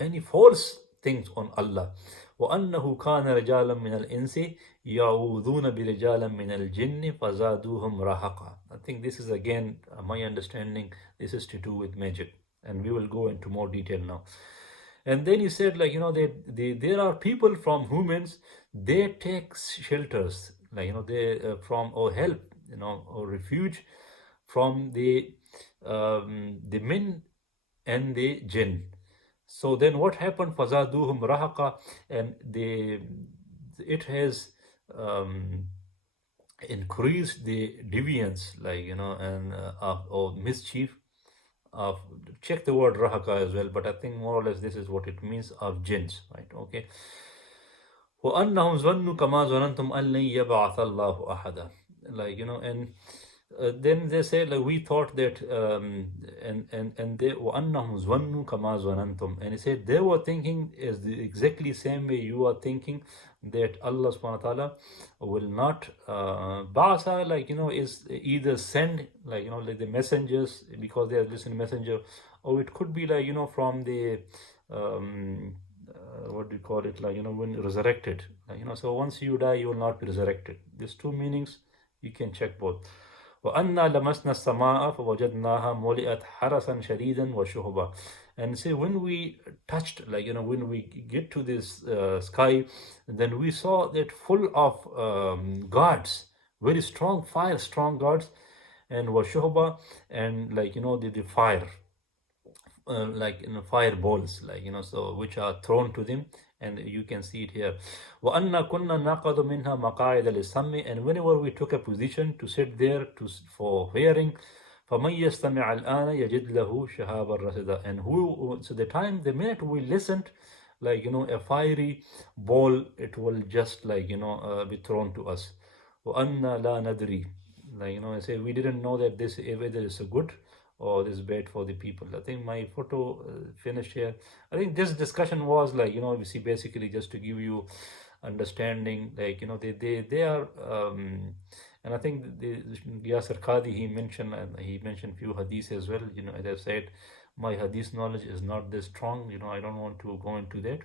any false things on Allah. وَأَنَّهُ كَانَ رِجَالًا مِنَ الْإِنسِ يَعُوذُونَ بِرِجَالًا مِنَ الْجِنِّ فَزَادُوهُمْ رَهَقًا. I think this is again, my understanding, this is to do with magic. And we will go into more detail now. And then he said, there are people from humans, they take shelters, they from, or help, or refuge from the men and the jinn. So then what happened? Fazaduhum rahaqa, and it has increased the deviance, and or mischief of, check the word rahaka as well, but I think more or less this is what it means, of jinns, right? Okay. وَأَنَّهُمْ ظَنُّوا كَمَا ظَنَنْتُمْ أَن لَّن يَبْعَثَ اللَّهُ أَحَدًا. And then they say, we thought that, and they وَأَنَّهُمْ ظَنُّوا كَمَا ظَنَنْتُمْ, and he said they were thinking as the exactly same way you are thinking, that Allah subhanahu wa ta'ala will not ba'asa, is either send, like the messengers, because they are listening messenger, or it could be from the what do you call it, when resurrected, so once you die you will not be resurrected. These two meanings, you can check both. وَأَنَّا لَمَسْنَا السَّمَاءَ فَوَجَدْنَاهَا مُلِئَتْ حَرَسًا شَدِيدًا وَشُهُبًا. And say, when we touched, when we get to this sky, then we saw that full of guards, very strong fire, strong guards, and washuhba, and the fire, fireballs, so which are thrown to them, and you can see it here. وَأَنَّا كُنَّا نَقَضُ مِنْهَا مَقَاعِدَ لِلسَّمِّ. And whenever we took a position to sit there for hearing, فَمَنْ يَسْتَمِعَ الْآنَ يَجِدْ لَهُ شِهَابًا رَصَدًا. And so the minute we listened, a fiery ball, it will just be thrown to us. وَأَنَّا لَا نَدْرِي. I say, we didn't know that this, whether it's a good or this bad for the people. I think my photo finished here. I think this discussion was we see, basically just to give you understanding, they are and I think the Yasir Qadi, he mentioned few hadiths as well. As I said, my hadith knowledge is not this strong. I don't want to go into that.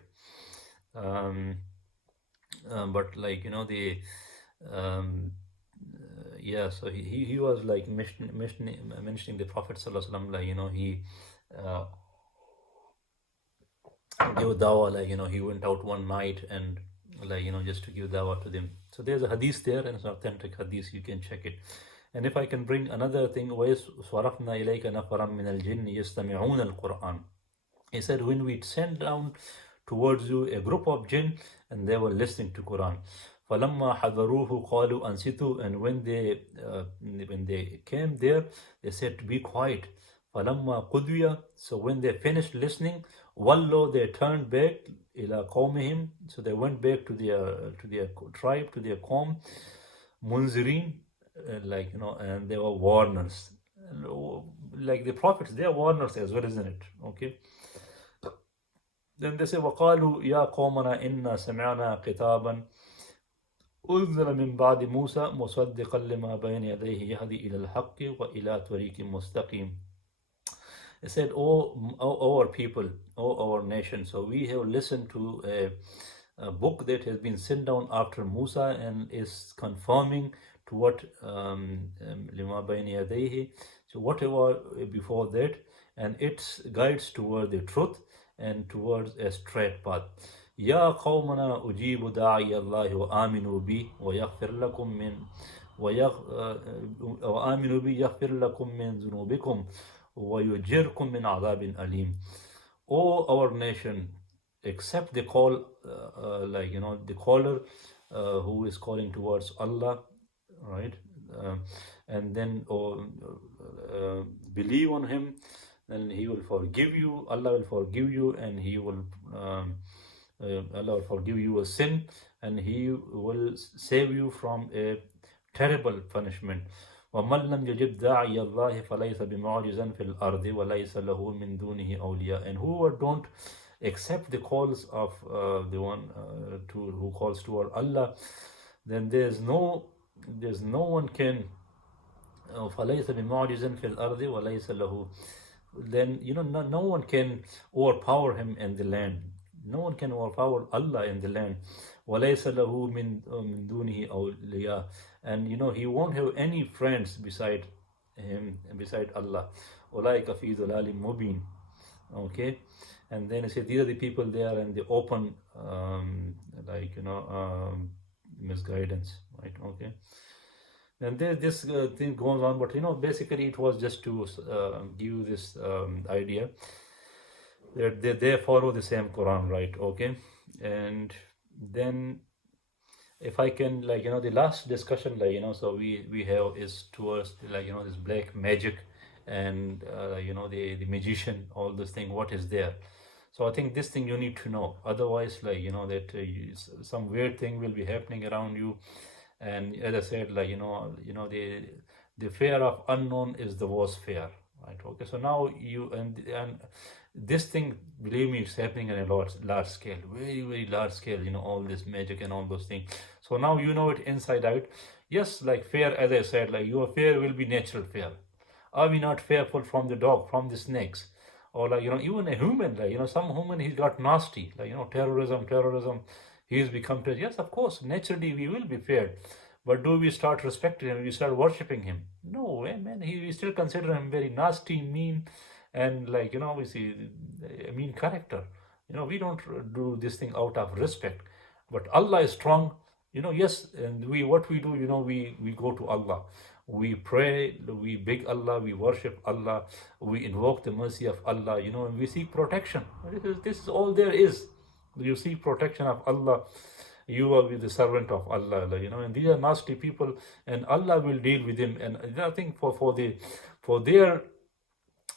But the yeah, so he was mentioning the Prophet sallallahu alaihi wasallam, he gave dawah, he went out one night and just to give dawah to them. So there's a hadith there, and it's an authentic hadith, you can check it. And if I can bring another thing, وَصَرَفْنَا إِلَيْكَ نَفَرًا مِنَ الْجِنِّ يَسْتَمِعُونَ الْقُرْآنَ. He said, when we sent down towards you a group of jinn, and they were listening to Quran. فَلَمَّا حَذَرُوهُ قَالُوا أَنْسِتُوا. And when they came there, they said to be quiet. فَلَمَّا قُضِيَ. So when they finished listening, وَلَّوْا, they turned back, إِلَى قَوْمِهِمْ. So they went back to their tribe, to their qawm, munzirin, and they were warners. Like the prophets, they are warners as well, isn't it? Okay. Then they say, وَقَالُوا يَا قَوْمَنَا إِنَّا سَمِعْنَا كِتَابًا أُنزِلَ مِنْ بَعْدِ مُوسَى مُصَدِّقًا لِمَا بَيْنَ يَدَيْهِ يَهْدِي إِلَى الْحَقِّ وَإِلَى طَرِيقٍ مُسْتَقِيمٍ. They said, our people, our nation, so we have listened to a book that has been sent down after Musa and is confirming to what لِمَا بَيْنَ يَدَيْهِ, so whatever before that, and it guides toward the truth and towards a straight path. يا قومنا أجيبوا داعي الله وآمنوا بي ويغفر لكم من ذنوبكم ويجركم من عذاب أليم. O our nation, accept the call, the caller who is calling towards Allah, right? and then believe on him, then he will forgive you. Allah will forgive you, and he will Allah will forgive you a sin, and he will save you from a terrible punishment. وَمَنْ لَمْ يُجِبْ دَاعِيَ اللَّهِ فَلَيْسَ بِمُعْجِزٍ فِي الْأَرْضِ وَلَيْسَ لَهُ مِنْ دُونِهِ أَوْلِيَاءَ. And whoever don't accept the calls of the one who calls toward Allah, then there's no one can فَلَيْسَ بِمُعْجِزٍ فِي الْأَرْضِ وَلَيْسَ لَهُ. Then no one can overpower him in the land. No one can overpower Allah in the land. وَلَيْسَ لَهُ مِنْ دُونِهِ أَوْلِيَاءَ. And he won't have any friends beside him, beside Allah. أُولَٰئِكَ فِي ضَلَالٍ مُبِينٍ. Okay, and then it says these are the people there in the open misguidance, right? Okay, and this thing goes on, but basically it was just to give you this idea that they follow the same Quran, right? Okay, and then if I can, the last discussion, so we have is towards this black magic and the magician, all this thing, what is there. So I think this thing you need to know, otherwise that some weird thing will be happening around you. And as I said, the fear of unknown is the worst fear, right? Okay, so now and this thing, believe me, it's happening in a large scale, very, very large scale, all this magic and all those things. So now you know it inside out. Yes, like fear, as I said, your fear will be natural fear. Are we not fearful from the dog, from the snakes? Or even a human, some human, he's got nasty, terrorism, he's become terrorist. Yes, of course, naturally we will be feared. But do we start respecting him? We start worshipping him? No, man, we still consider him very nasty, mean, and we see a mean character. We don't do this thing out of respect. But Allah is strong, yes, and what we do, we go to Allah. We pray, we beg Allah, we worship Allah, we invoke the mercy of Allah, and we seek protection. This is all there is. You seek protection of Allah, you are with the servant of Allah, and these are nasty people, and Allah will deal with them. And I think for their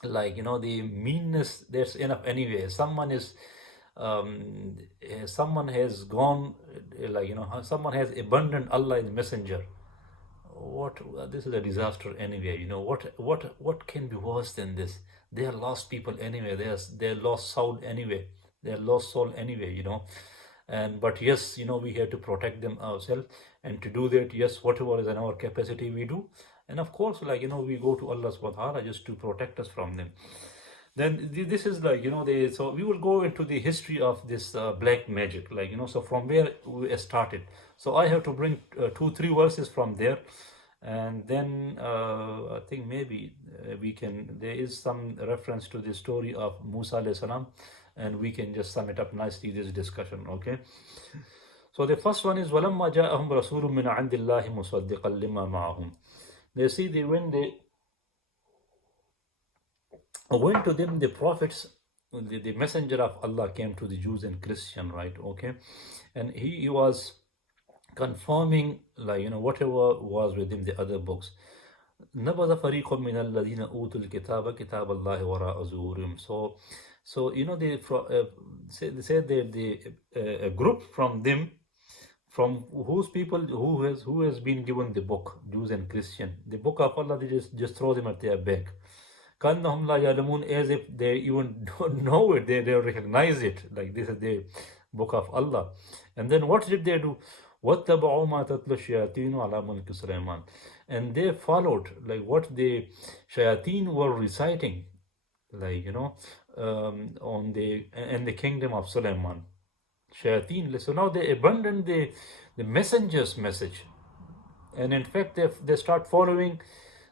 the meanness, there's enough anyway. Someone has gone, someone has abandoned Allah in the messenger. This is a disaster anyway. What can be worse than this? They are lost people anyway. They're lost soul anyway. They're lost soul anyway. And but yes, we have to protect them ourselves, and to do that, yes, whatever is in our capacity we do. And of course, we go to Allah subhanahu wa ta'ala just to protect us from them. Then this is so we will go into the history of this black magic, so from where we started. So I have to bring 2-3 verses from there, and then I think maybe there is some reference to the story of Musa alayhi salam, and we can just sum it up nicely, this discussion. Okay, so the first one is وَلَمَّا جَاءَهُمْ رَسُولٌ مِّنْ عِندِ اللَّهِ مُصَدِّقًا لِمَا مَعَهُمْ. They see when they went to them, the prophets, the messenger of Allah came to the Jews and Christian, right? Okay, and he was confirming whatever was within the other books. نَبَذَ فَرِيقٌ مِّنَ الَّذِينَ أُوتُوا الْكِتَابَ كِتَابَ اللَّهِ وَرَاءَ ظُهُورِهِمْ. So they said that a group from them, from whose people who has been given the book, Jews and Christian, the book of Allah, they just throw them at their back. كَأَنَّهُمْ لَا يَعْلَمُونَ, as if they even don't know it, they recognize it, like this is the book of Allah. And then what did they do? وَاتَّبَعُوا مَا تَتْلُو الشَّيَاطِينُ عَلَى مُلْكِ سُلَيْمَانَ. And they followed what the Shaitaan were reciting, on the kingdom of Sulaiman. Shaitaan. So now they abandoned the messenger's message, and in fact they start following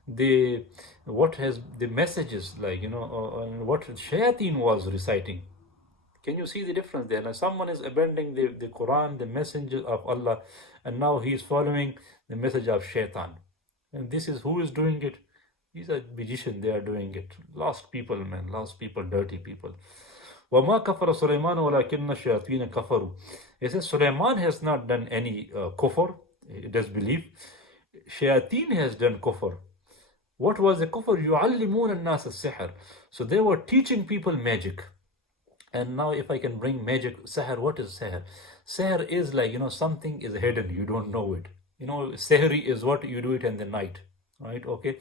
the messages, what Shaitaan was reciting. Can you see the difference there? Now someone is abandoning the Quran, the messenger of Allah, and now he is following the message of Shaitan. And this is who is doing it? These are magicians, they are doing it. Lost people, man, lost people, dirty people. وَمَا كَفَرَ سُلَيْمَانُ وَلَكِنَّ الشَّيَاطِينَ كَفَرُوا. It says Sulaiman has not done any kufr, disbelief. Shaitaan has done kufr. What was the kufr? يُعَلِّمُونَ النَّاسَ السِّحْرَ. So they were teaching people magic. And now if I can bring magic, seher, what is seher? Seher is like, something is hidden, you don't know it. Sehri is what you do it in the night, right? Okay.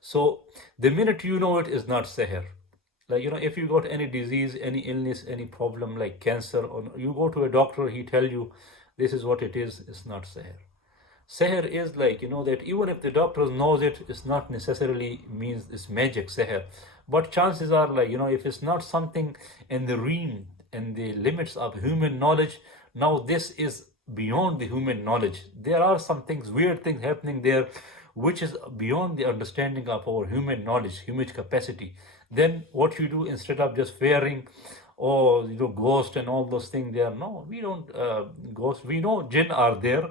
So the minute you know it is not seher. Like, if you got any disease, any illness, any problem like cancer, or you go to a doctor, he tell you this is what it is, it's not seher. Seher is like, that even if the doctor knows it, it's not necessarily means it's magic, seher. But chances are like, if it's not something in the realm and the limits of human knowledge, now this is beyond the human knowledge. There are some things, weird things happening there, which is beyond the understanding of our human knowledge, human capacity. Then what you do instead of just fearing, or ghost and all those things there, no, we don't ghost. We know jinn are there.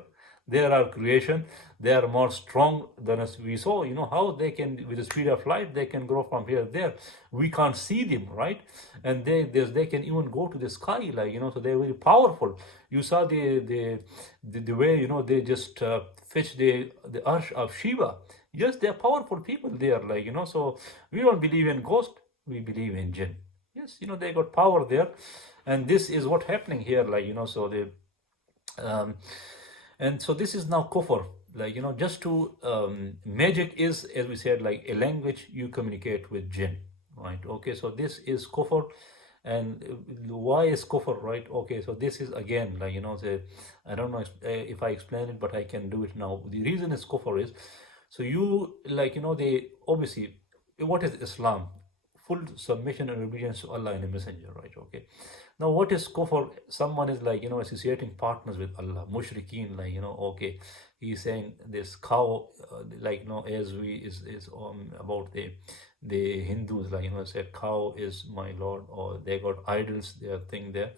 They are creation. They are more strong than us. We saw, how they can, with the speed of light, they can grow from here to there. We can't see them, right? And they can even go to the sky, like, so they're very powerful. You saw the way, they just fetch the arsh of Shiva. Yes, they're powerful people there, like, so we don't believe in ghost, we believe in jinn. Yes, they got power there. And this is what happening here, like, so they, and so this is now kufr, like, just to, magic is, as we said, like a language you communicate with jinn, right? Okay, so this is kufr. And why is kufr, right? Okay, so this is again, like, I don't know if I explain it, but I can do it now. The reason is kufr is, so you, like, they obviously, what is Islam? Full submission and obedience to Allah and the Messenger, right? Okay. Now, what is kufr? Someone is like, associating partners with Allah, mushrikeen, like, okay, he's saying this cow, like, as we is about the Hindus, like, said cow is my Lord, or they got idols, their thing there.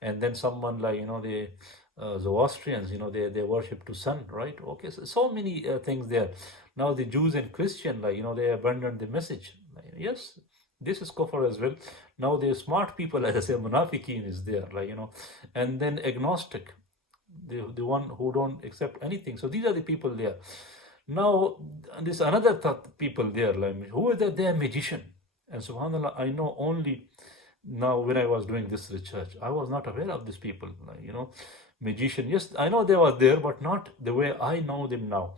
And then someone like, the Zoroastrians, they worship to sun, right? Okay, so many things there. Now the Jews and Christian, like, they abandoned the message. Like, yes, this is kufr as well. Now the smart people, as I say, munafiqeen is there, like, and then agnostic, the one who don't accept anything. So these are the people there. Now this another people there, like, who are they? They are magician. And subhanallah, I know only now when I was doing this research, I was not aware of these people, like, magician. Yes, I know they were there, but not the way I know them now.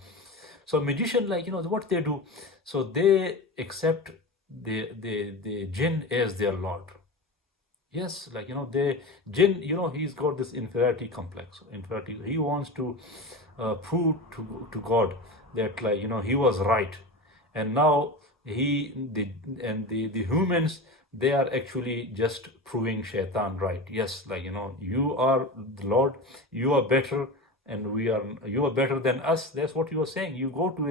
So magician, like, what they do, so they accept the jinn as their lord. Yes, like, the jinn, he's got this inferiority complex. Inferiority. He wants to prove to God that, like, he was right. And now the humans, they are actually just proving Shaitaan right. Yes, like, you are the Lord, you are better, and you are better than us. That's what you are saying. You go to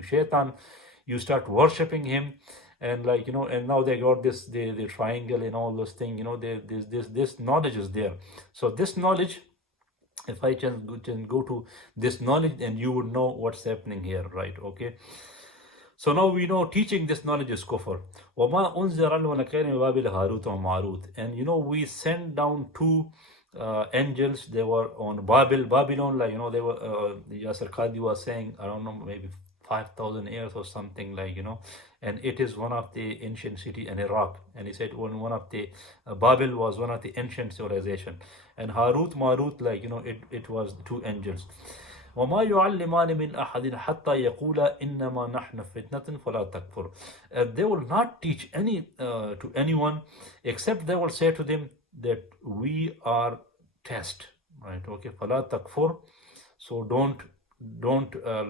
Shaitaan, you start worshipping him, and, like, and now they got this the triangle and all those things. This knowledge is there. So this knowledge, if I can go to this knowledge, and you would know what's happening here, right? Okay. So now we know teaching this knowledge is kufr. وَمَا أُنزِرَ الْمَلَكَيْنِ بِبَابِلَ هَارُوتَ وَمَارُوتَ. And we sent down two angels. They were on Babylon, like, they were, Yasir Qadi was saying, I don't know, maybe 5,000 years or something, like, and it is one of the ancient city in Iraq. And he said one of the Babel was one of the ancient civilization, and Harut Marut, like, it was two angels. وَمَا يُعَلِّمَانِ مِنْ أَحَدٍ حَتَّى يَقُولَ إِنَّمَا نَحْنُ فِتْنَةٌ فَلَا تَكْفُرْ. They will not teach to anyone, except they will say to them that we are test, right? Okay, فَلَا تَكْفُرْ. So don't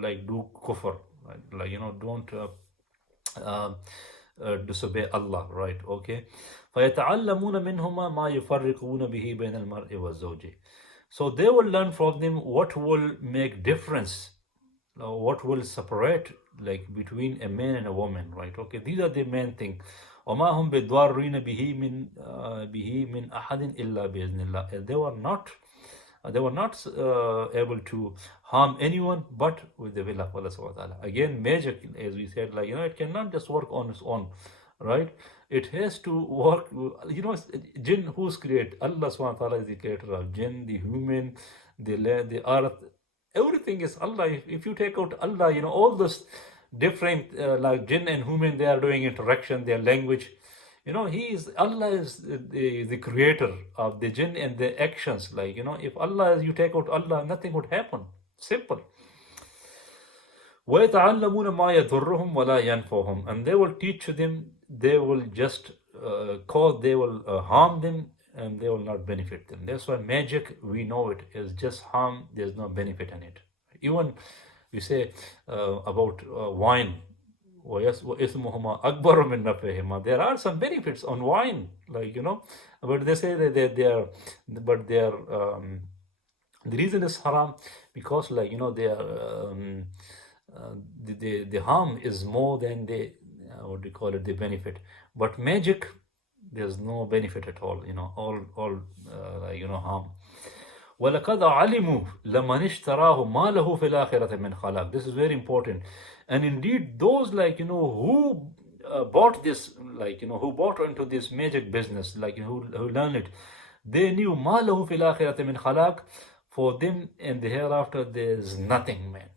like do kufr, right? Like, don't disobey Allah, right? Okay. فَيَتَعَلَّمُونَ مِنْهُمَا مَا يُفَرِّقُونَ بِهِ بَيْنَ الْمَرْءِ وَالزَّوْجِ. So they will learn from them what will make difference, what will separate, like, between a man and a woman, right? Okay, these are the main thing. وَمَا هُمْ بِضَارِّينَ بِهِ مِنْ أَحَدٍ إِلَّا بِإِذْنِ اللَّهِ. They were not able to harm anyone but with the will of Allah subhanahu wa ta'ala. Again, magic, as we said, like, it cannot just work on its own, right? It has to work, jinn, who's created? Allah subhanahu wa ta'ala is the creator of jinn, the human, the land, the earth. Everything is Allah. If you take out Allah, all those different, like jinn and human, they are doing interaction, their language. Allah is the creator of the jinn and the actions. Like, if Allah, you take out Allah, nothing would happen. Simple. وَيَتَعَلَّمُونَ مَا يَضُرُّهُمْ وَلَا يَنْفَعُهُمْ. And they will teach them, they will just they will harm them, and they will not benefit them. That's why magic, we know it is just harm, there's no benefit in it. Even we say about wine, وَإِثْمُهُمَا أَكْبَرُ مِنْ نَفْعِهِمَا. There are some benefits on wine, like, but they say that they are, the reason is haram because, like, they are, the harm is more than the, what do you call it, the benefit. But magic, there's no benefit at all, all like, harm. وَلَقَدْ عَلِمُوا لَمَنِ اشْتَرَاهُ مَا لَهُ فِي الْآخِرَةِ مِنْ خَلَاقٍ. This is very important. And indeed, those, like, who bought this, like, who bought into this magic business, like, who learned it, they knew مَا لَهُ فِي الْآخِرَةِ مِنْ خَلَاقٍ. For them in the hereafter, there's nothing, man.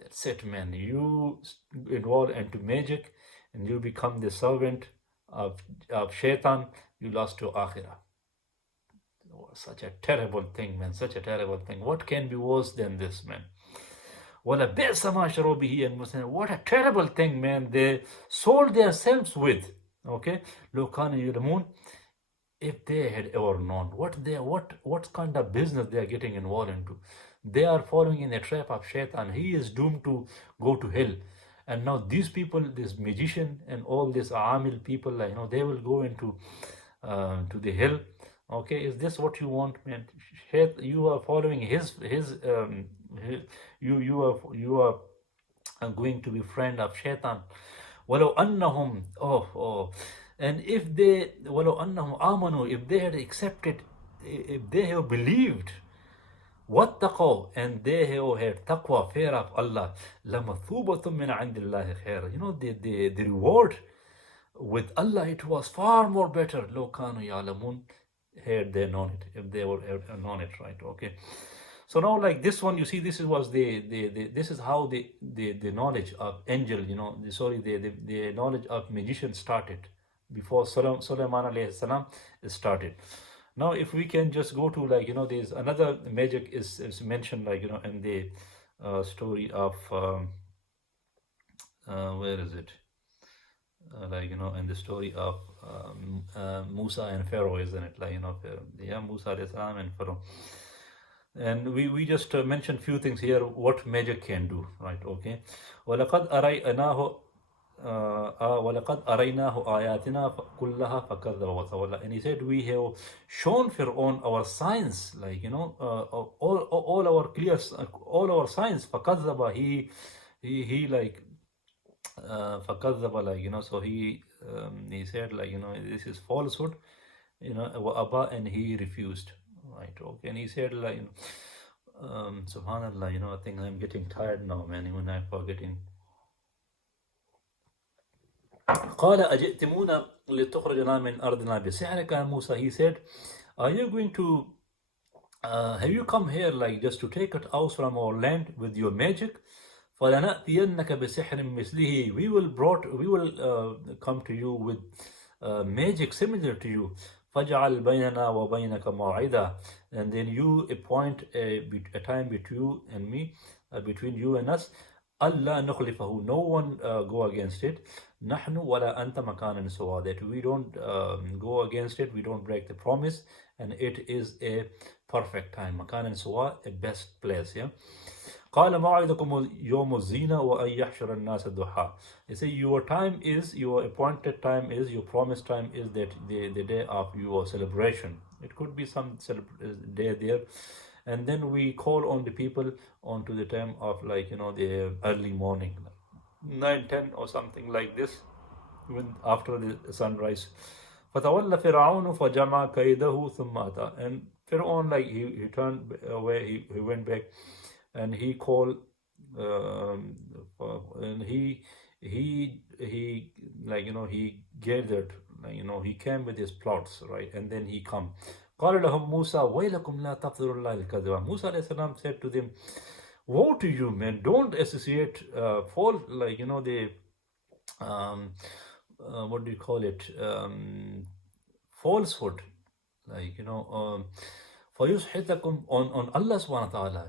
That's it, man. You involve into magic and you become the servant of Shaitaan, you lost your akhirah. Such a terrible thing, man. Such a terrible thing. What can be worse than this, man? What a terrible thing, man. They sold themselves with. Okay? If they had ever known what kind of business they are getting involved into. They are following in the trap of Shaitan. He is doomed to go to hell. And now these people, this magician and all these Amil people, they will go into to the hell. Okay, is this what you want, man? You are following you are going to be friend of Shaitan. وَلَوْ أَنَّهُمْ and if they وَلَوْ أَنَّهُمْ آمَنُوا, if they had accepted, if they have believed, وَاتَّقَوْا, and they have had taqwa, fear of Allah, لَمَثُوبَةٌ مِّنْ عِنْدِ اللَّهِ خَيْرًا. The reward with Allah, it was far more better. لَوْ كَانُوا يَعْلَمُونَ, had they known it, if they would have known it, right? Okay. So now, like this one, you see, this was this is how the knowledge of angel, the knowledge of magician started before Sulaiman alayhi salam started. Now, if we can just go to, like, there's another magic is mentioned, like, in the story of where is it? Like, in the story of Musa and Pharaoh, isn't it? Like, Musa alayhi salam and Pharaoh. And we just mentioned few things here, what magic can do, right? Okay. وَلَقَدْ أَرَيْنَاهُ آيَاتِنَا كُلَّهَا فَكَذَّبَ وَتَوَلَّى. And he said, we have shown Fir'aun our signs, like, all our signs. فَكَذَّبَ, he like, فَكَذَّبَ, like, so he said, like, this is falsehood, وَأَبَى, and he refused. Right, okay, and he said, like, subhanallah, I think I'm getting tired now, man, even I'm forgetting. قال أجئتمونا لتخرجنا من أرضنا بسحرك يا موسى. He said, are you going to have you come here, like, just to take us out from our land with your magic? فلنأتينك بسحر مثله. We will come to you with magic similar to you. فَجْعَلْ بَيْنَنَا وَبَيْنَكَ مَوْعِدًا. And then you appoint a time between you and me, between you and us. أَلَّا نُخْلِفَهُ, no one go against it. نَحْنُ وَلَا أَنْتَ مَكَانًا سُوًى, that we don't go against it, we don't break the promise, and it is a perfect time. مَكَانًا سُوًى, a best place, yeah. قال موعدكم يوم الزينة وأن يحشر الناس ضحى. They say your time is, your appointed time is, your promised time is that the day of your celebration. It could be some day there, and then we call on the people onto the time of, like, the early morning, like 9-10 or something like this, even after the sunrise. فتولى فرعون فجمع كيده ثم أتى. And Pharaoh, like, he turned away, he went back, and he called, and he like, he gathered, like, he came with his plots, right? And then he قال لهم موسى ويلكم لا تفضلوا الله الكذب. Musa alayhi salam said to them, woe to you, man, don't associate false, like, the um, what do you call it, falsehood, like, فَيُسْحِتَكُمْ on Allah subhanahu wa ta'ala,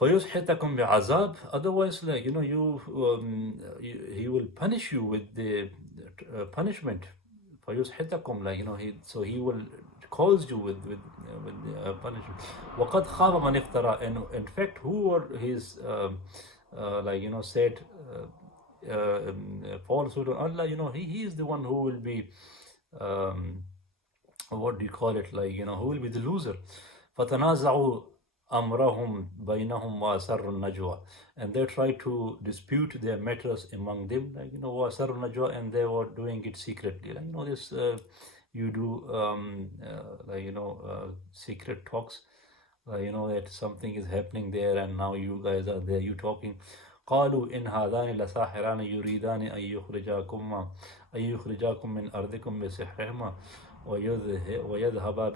فَيُسْحِتَكُمْ بِعَذَاب, otherwise, like, he will punish you with the punishment. فَيُسْحِتَكُمْ, like, so he will cause you with punishment. وَقَدْ خَابَ مَنِ افْتَرَى, and in fact, who are his, like, said falsehood on Allah, he is the one who will be, what do you call it, like, who will be the loser. فَتَنَازَعُوا أَمْرَهُمْ بَيْنَهُمْ وَأَسَرُّوا النَّجْوَى, and they try to dispute their matters among them, like, وَأَسَرُّوا النَّجْوَى, and they were doing it secretly, like, this you do, like, secret talks, that something is happening there, and now you guys are there, you talking. قالوا إن هذان لساحران يريدان أن يخرجاكم من أرضكم بسحرهما ويذهبا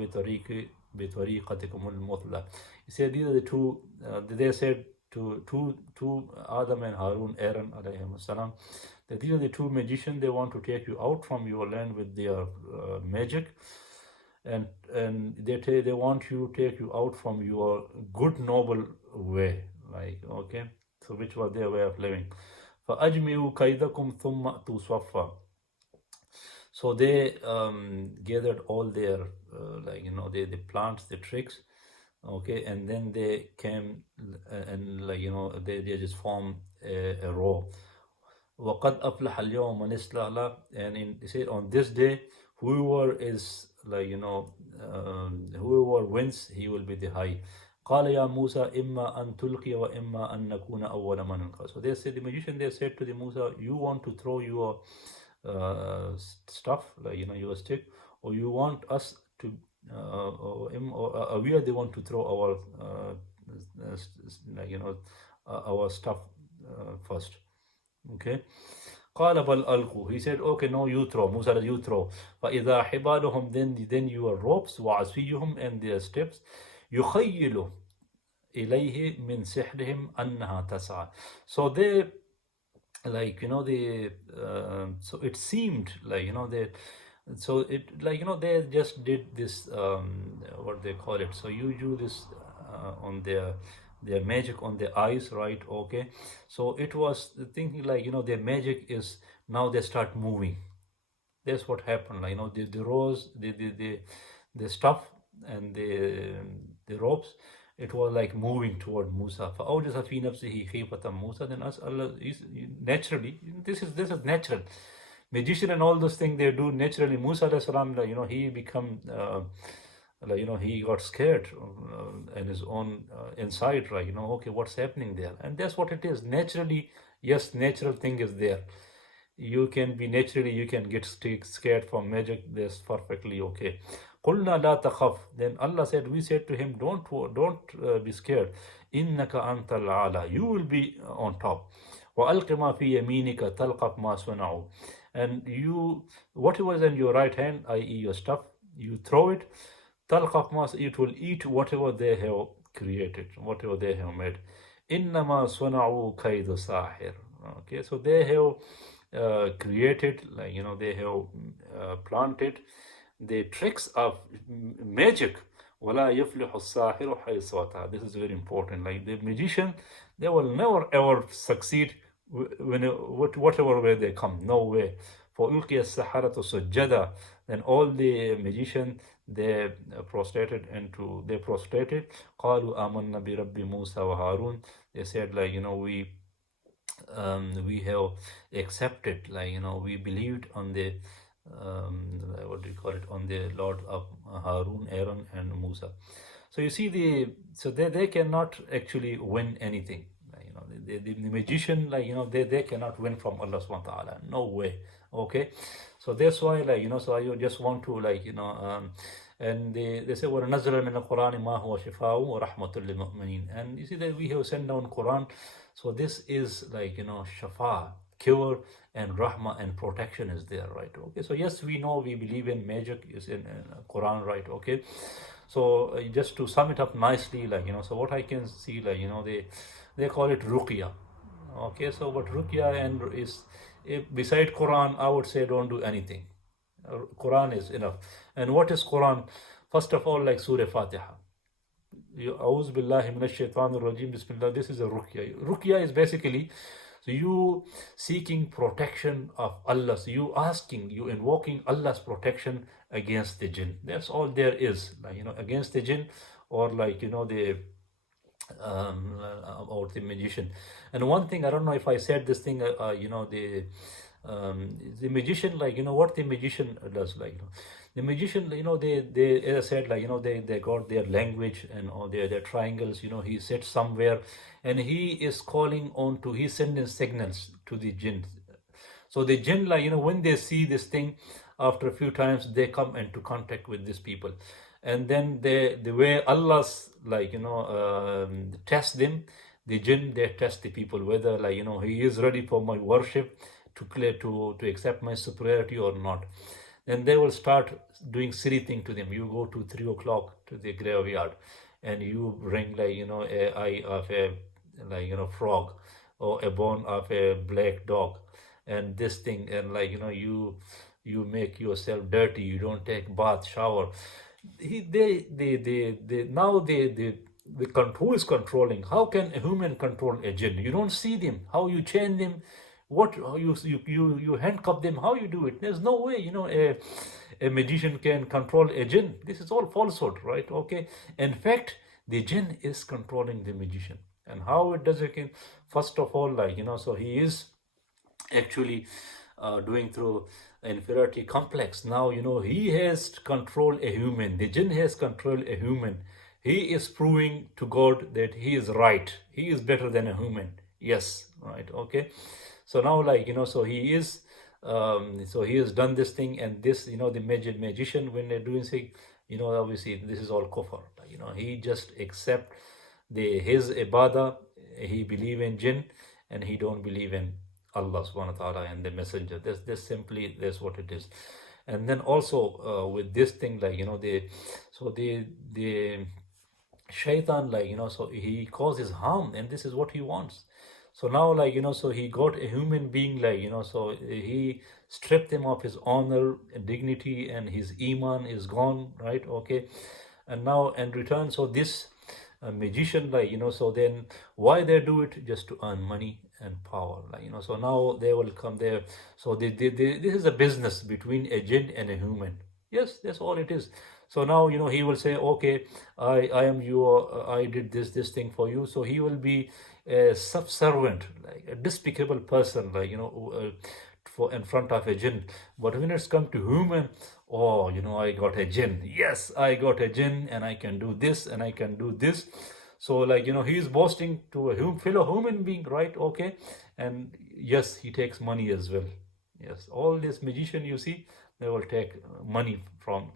بطريقتكم المثلى. He said these are the two, they said to two Adam and Aaron alayhim salam, that these are the two magicians, they want to take you out from your land with their magic, and they want to take you out from your good noble way, like, okay, so which was their way of living. فَأَجْمِعُوا كَيْدَكُمْ ثُمَّ أْتُوا صَفًّا. So they gathered all their, like, the plants, the tricks, okay, and then they came and, like, they just formed a row. وَقَدْ أَفْلَحَ الْيَوْمَ مَنِ اسْتَعْلَى, and they said on this day, whoever is, like, whoever wins, he will be the high. قال يا موسى إما أن تلقي وإما أن نكون أول من ألقى. So they said, the magician, they said to the Musa, you want to throw your stuff, like, your stick, or you want us to, or we are the one to throw our, like, our stuff first. Okay. قال بل ألقوا. He said, okay, no, you throw. Musa said, you throw. فإذا حبالهم, then your ropes, وعصيهم, and their steps, يخيل إليه من سحرهم أنها تسعى. So they, like, so it seemed like, they, so it, like, they just did this, what they call it, so you do this on their magic on their eyes, right? Okay, so it was thinking, like, their magic is, now they start moving. That's what happened, like, the rows, the stuff and the ropes, it was like moving toward Musa. فَأَوْجَسَ فِي نَفْسِهِ خِيفَةً مُوسَى. Then Allah is naturally, this is natural. Magician and all those things they do naturally. Musa alayhi salam, he become, like, he got scared in his own inside, right? Okay, what's happening there? And that's what it is. Naturally, yes, natural thing is there. You can be naturally, you can get scared from magic. That's perfectly okay. قُلْنَا لَا تَخَفْ. Then Allah said, we said to him, don't be scared. إِنَّكَ أَنْتَ الْعَالَى. You will be on top. وَأَلْقِ مَا فِي يَمِينِكَ تَلْقَفْ مَا صَنَعُوا. And you, whatever is in your right hand, i.e. your stuff, you throw it. تَلْقَفْ مَا, it will eat whatever they have created, whatever they have made. إِنَّمَا صَنَعُوا كَيْدُ سَاحِرٍ. Okay, so they have created, like, they have planted the tricks of magic. وَلَا يَفْلِحُ السَّاحِرُ حَيْثُ أَتَى. This is very important. Like, the magician, they will never ever succeed when whatever way they come. No way. فَأُلْقِيَ السَّحَرَةُ سُجَّدًا. Then all the magicians, they prostrated. قَالُوا آمَنَّا بِرَبِّ مُوسَى وَهَارُونَ. They said, like, we have accepted, like, we believed on the, what do you call it, on the Lord of Harun, Aaron, and Musa. So you see, so they cannot actually win anything. The magician, like, they cannot win from Allah subhanahu wa ta'ala. No way. Okay, so that's why, like, so I just want to, like, and they say, وَنَزَّلَ مِنَ الْقُرْآنِ مَا هُوَ شِفَاءٌ وَرَحْمَةٌ لِلْمُؤْمِنِينَ. And you see that we have sent down Quran. So this is, like, shafa, cure, and rahmah, and protection is there, right? Okay, so yes, we know, we believe in magic is in Quran, right? Okay, So just to sum it up nicely, so what I can see, they call it ruqya. Okay, so what ruqya and is, beside Quran, I would say don't do anything. Quran is enough. And what is Quran? First of all, like Surah Fatiha. A'udhu billahi minash shaitanir rajim, bismillah. This is a ruqya. Ruqya is basically, so you seeking protection of Allah. So you invoking Allah's protection against the jinn. That's all there is. Against the jinn, or the or the magician. And one thing, I don't know if I said this thing, the magician, what the magician does, the magician, they as I said, they got their language and all their triangles. He sits somewhere and he is calling on to, he's sending signals to the jinn. So the jinn, when they see this thing, after a few times, they come into contact with these people. And then the way Allah's, test them, the jinn, they test the people, whether, he is ready for my worship, to accept my superiority or not. Then they will start doing silly thing to them. You go to 3 o'clock to the graveyard and you bring a eye of a frog, or a bone of a black dog, and this thing, and you make yourself dirty, you don't take bath, shower. Now the control is controlling. How can a human control a jinn? You don't see them. How you chain them? What you handcuff them? How you do it? There's no way a magician can control a jinn. This is all falsehood, right? Okay. In fact, the jinn is controlling the magician. And how it does it? First of all, so he is actually doing through inferiority complex. Now he has controlled a human. The jinn has controlled a human. He is proving to God that he is right. He is better than a human. Yes, right. Okay. So now, so he is, so he has done this thing, and this, the magician, when they're doing thing, obviously this is all kufr. He just accept his ibadah. He believe in jinn, and he don't believe in Allah subhanahu wa ta'ala and the messenger. That's what it is. And then also with this thing, the Shaitaan, so he causes harm, and this is what he wants. So now, so he got a human being, so he stripped him of his honor and dignity, and his iman is gone, right? Okay. And now in return, so this magician, so then why they do it? Just to earn money and power, so now they will come there. So this is a business between a jinn and a human. Yes, that's all it is. So now, he will say, okay, I am your, I did this thing for you. So he will be a subservient, like a despicable person, for in front of a jinn. But when it's come to human, oh, I got a jinn. Yes, I got a jinn, and I can do this, and I can do this. So he's boasting to a fellow human being, right? Okay. And yes, he takes money as well. Yes, all this magician, you see, they will take money from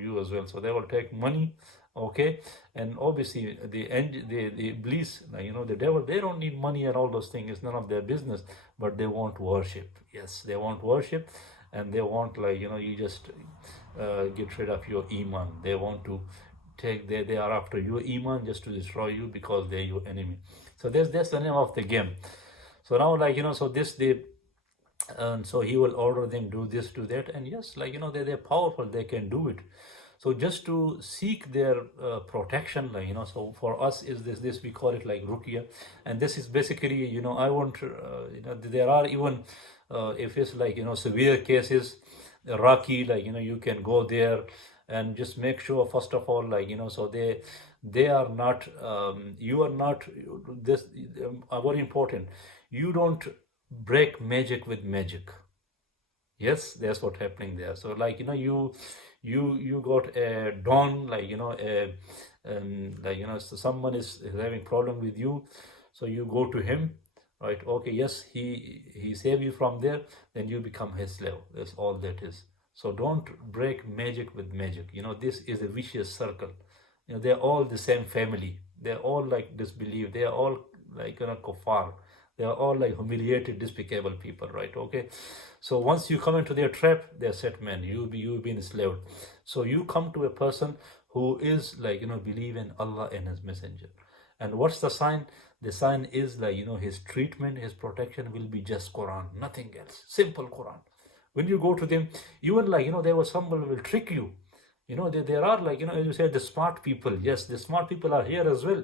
you as well. So they will take money, okay. And obviously the Iblees, the devil, they don't need money and all those things. It's none of their business. But they want worship. Yes, they want worship, and they want you just get rid of your iman. They want to take, they are after your iman just to destroy you, because they're your enemy. So that's the name of the game. So now, so this and so he will order them do this, do that, and yes, they're powerful, they can do it. So just to seek their protection, so for us is this we call it ruqya. And this is basically, I want there are even if it's severe cases, Raki, you can go there and just make sure, first of all, so they are not you are not this very important, you don't break magic with magic. Yes, that's what's happening there. So you got a don, so someone is having problem with you, so you go to him, right? Okay, yes, he save you from there, then you become his slave. That's all that is. So don't break magic with magic. This is a vicious circle. They're all the same family. They're all disbelief. They are all kuffar. They are all like humiliated, despicable people, right? Okay. So once you come into their trap, they're set men. You've been enslaved. So you come to a person who is like, believe in Allah and His Messenger. And what's the sign? The sign is like, his treatment, his protection will be just Quran, nothing else. Simple Quran. When you go to them, even like, there was somebody will trick you. There are like, as you said, the smart people. Yes, the smart people are here as well.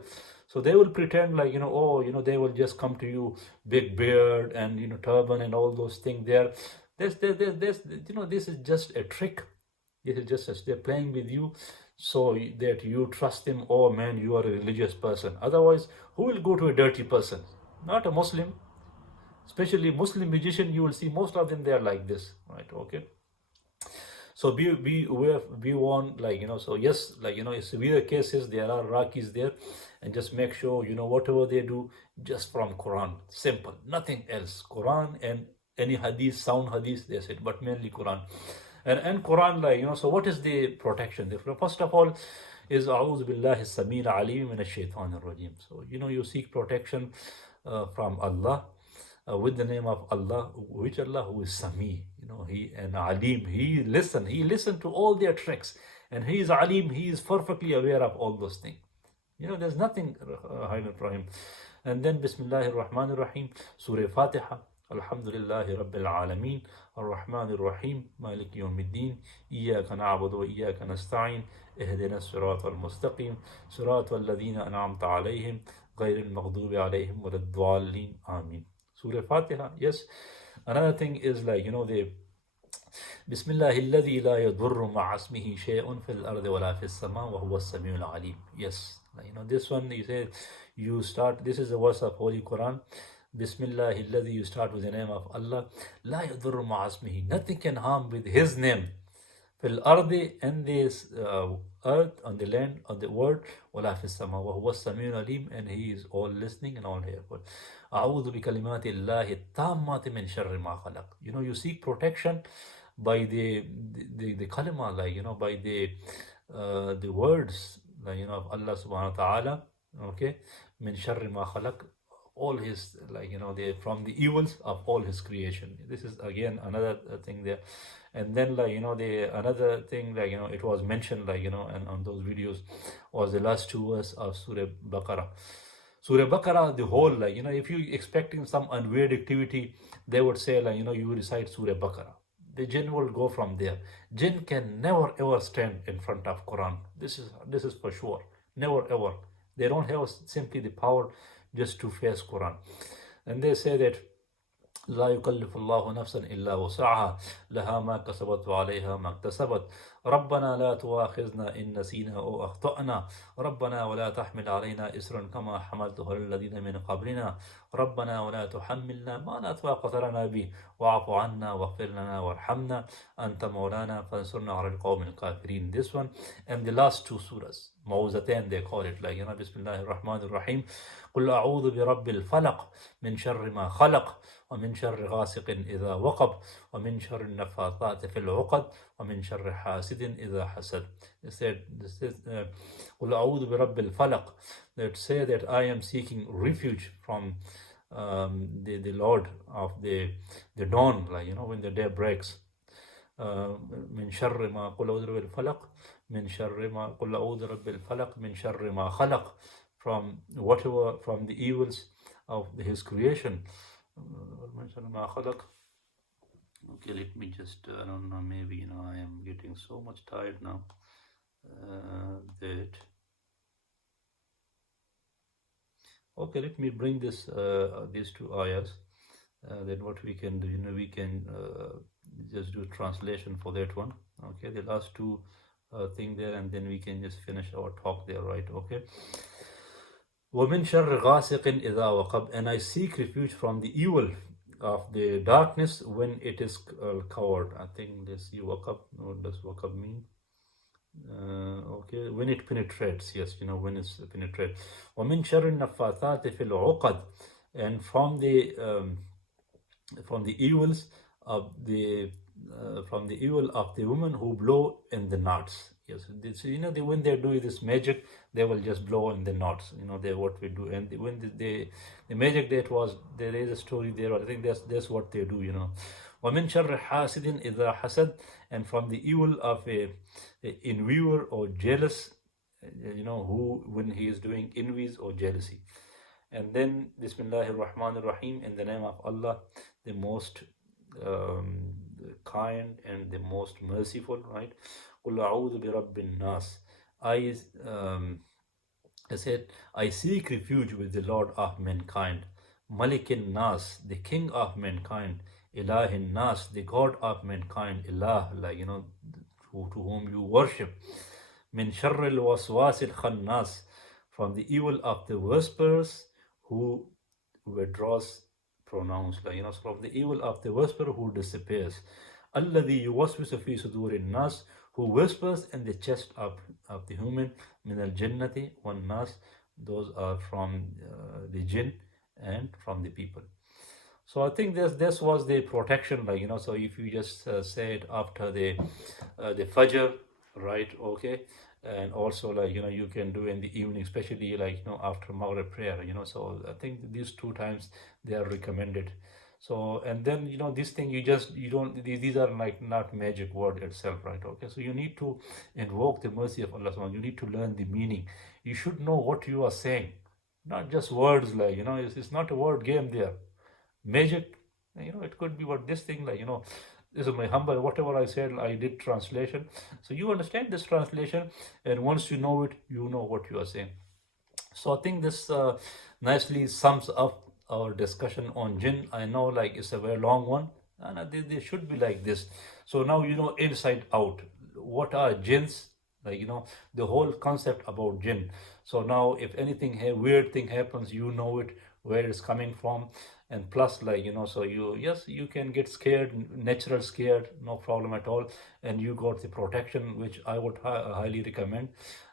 So they will pretend like, oh, they will just come to you, big beard and, turban and all those things there. This is just a trick. This is just they're playing with you so that you trust them. Oh man, you are a religious person. Otherwise, who will go to a dirty person? Not a Muslim. Especially Muslim musician, you will see most of them, they are like this, right? Okay. So be aware, be warned, like, so yes, like, in severe cases, there are Rakis there, and just make sure, whatever they do, just from Quran, simple, nothing else. Quran and any hadith, sound hadith, they said, but mainly Quran. And Quran, like, so what is the protection? First of all, is A'udhu Billahi Samir Alim min Shaitaan Rajim. So, you seek protection from Allah. With the name of Allah, which Allah who is Sami, He and Alim, He listened to all their tricks, and He is Alim, He is perfectly aware of all those things. There's nothing hidden from Him. And then Bismillahir Rahmanir Rahim, Surah Fatiha, Alhamdulillahi Rabbil Alameen, Ar-Rahmanir Rahim, Malik Yawmiddin, Iyyaka na'budu wa Iyyaka nasta'in, Ihdina as-sirata al-mustaqim, Sirata alladhina an'amta alayhim, Ghayril maghdubi alayhim waladdallin. Ameen. Surah Fatiha, yes. Another thing is like, the Bismillahil ladhi la yadurru ma'asmihi shay'un fil ardi wala fis sama wa huwa as-sami'ul alim. Yes. This one, you say, you start, this is the verse of Holy Quran. Bismillahil ladhi, you start with the name of Allah. La yadurru ma'asmihi. Nothing can harm with His name. Fil ardi, and this earth, on the land, on the world, wala fis sama wa huwa as-sami'ul alim, and He is all listening and all hearful. A'udhu bi kalimati Allahi tammati min sharri ma khalaq. You seek protection by the kalima, like, by the words, like, of Allah subhanahu wa ta'ala. Okay, min sharri ma khalaq, all His, like, from the evils of all His creation. This is again another thing there. And then, like, the another thing, like, it was mentioned, like, and on those videos was the last two verses of Surah Baqarah. Surah Baqarah, the whole, like, if you expecting some unweird activity, they would say, like, you recite Surah Baqarah. The jinn will go from there. Jinn can never ever stand in front of Quran. This is for sure. Never ever. They don't have simply the power just to face Quran. And they say that لا يكلف الله نفسا إلا وسعها لها ما كسبت وعليها ما اكتسبت ربنا لا تؤاخذنا إن نسينا أو أخطأنا ربنا ولا تحمل علينا إسرا كما حملته الذين من قبلنا ربنا ولا تحملنا ما لا طاقة لنا به واعف عنا واغفر لنا وارحمنا أنت مولانا فانصرنا على القوم الكافرين. This one and the last two surahs, Mawzatan they call it, like, Bismillahir Rahmanir Rahim. قل أعوذ برب الفلق من شر ما خلق ومن شر غاسق إذا وقب ومن شر النفاثات في العقد ومن شر حاسد إذا حسد. They said, this is قل أعوذ برب الفلق. They say that I am seeking refuge from the Lord of the dawn, like, when the day breaks. من شر ما قل أعوذ برب الفلق من شر ما قل أعوذ برب الفلق من شر ما خلق, from whatever, from the evils of His creation. Okay, let me just, I don't know, maybe, I am getting so much tired now that, okay, let me bring this these two ayahs. Then what we can do, we can just do translation for that one. Okay, the last two thing there, and then we can just finish our talk there, right? Okay. وَمِن شَرِّ غَاسِقٍ إِذَا وَقَبْ, and I seek refuge from the evil of the darkness when it is covered. I think this waqab, what does waqab mean? Okay, when it penetrates, yes, when it's penetrates. وَمِن شَرِّ النَّفَّاثَاتِ فِي الْعُقَدِ, and from the evils of the from the evil of the women who blow in the knots. Yes, this, when they do this magic, they will just blow in the knots. They what we do, and when the magic that was, there is a story there. I think that's what they do. وَمِن شَرِّ حَاسِدٍ إِذَا حَسَدٍ, and from the evil of a envier or jealous, who when he is doing envies or jealousy. And then Bismillahir Rahmanir Rahim, in the name of Allah, the most kind and the most merciful, right? قُلْ أَعُوذُ بِرَبِّ النَّاسِ. I said, I seek refuge with the Lord of mankind. Malikin Nas, the King of mankind. Ilahin Nas, the God of mankind. Ilah, to whom you worship. Min sharril waswasil khannas, from the evil of the whispers who withdraws pronouns, from the evil of the whisperer who disappears. Alladhi yuwaswisu fi sudurin nas, who whispers in the chest of the human. Min al jannati wan nas, those are from the jinn and from the people. So I think this was the protection, so if you just say it after the fajr, right? Okay. And also, you can do in the evening, especially after Maghrib prayer, so I think these 2 times they are recommended. So, and then this thing, you don't, these are not magic word itself, right? Okay, so you need to invoke the mercy of Allah. You need to learn the meaning. You should know what you are saying, not just words, it's not a word game there. Magic, it could be what this thing, this is my humble, whatever I said, I did translation. So you understand this translation, and once you know it, you know what you are saying. So I think this nicely sums up our discussion on jinn. I know it's a very long one, and they should be like this. So now inside out, what are jinns? The whole concept about jinn. So now if anything weird thing happens, you know it, where it's coming from. And plus, so you can get scared, natural scared, no problem at all. And you got the protection, which I would highly recommend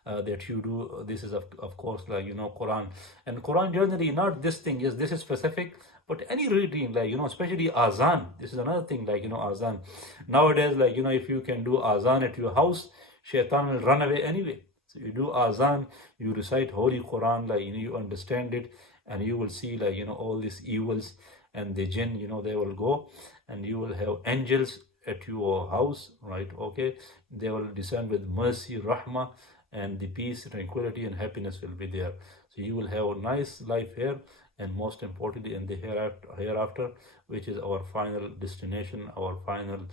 that you do. This is of course, Quran. And Quran generally, not this thing, yes, this is specific, but any reading, especially azan. This is another thing, azan. Nowadays, if you can do azan at your house, Shaitaan will run away anyway. So you do azan, you recite Holy Quran, you understand it, and you will see all these evils, and the jinn, they will go, and you will have angels at your house, right? Okay, they will descend with mercy, rahmah, and the peace, tranquility, and happiness will be there. So you will have a nice life here, and most importantly in the hereafter, which is our final destination, our final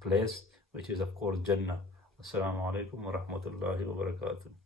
place, which is of course Jannah. Assalamu alaikum wa rahmatullahi wa barakatuh.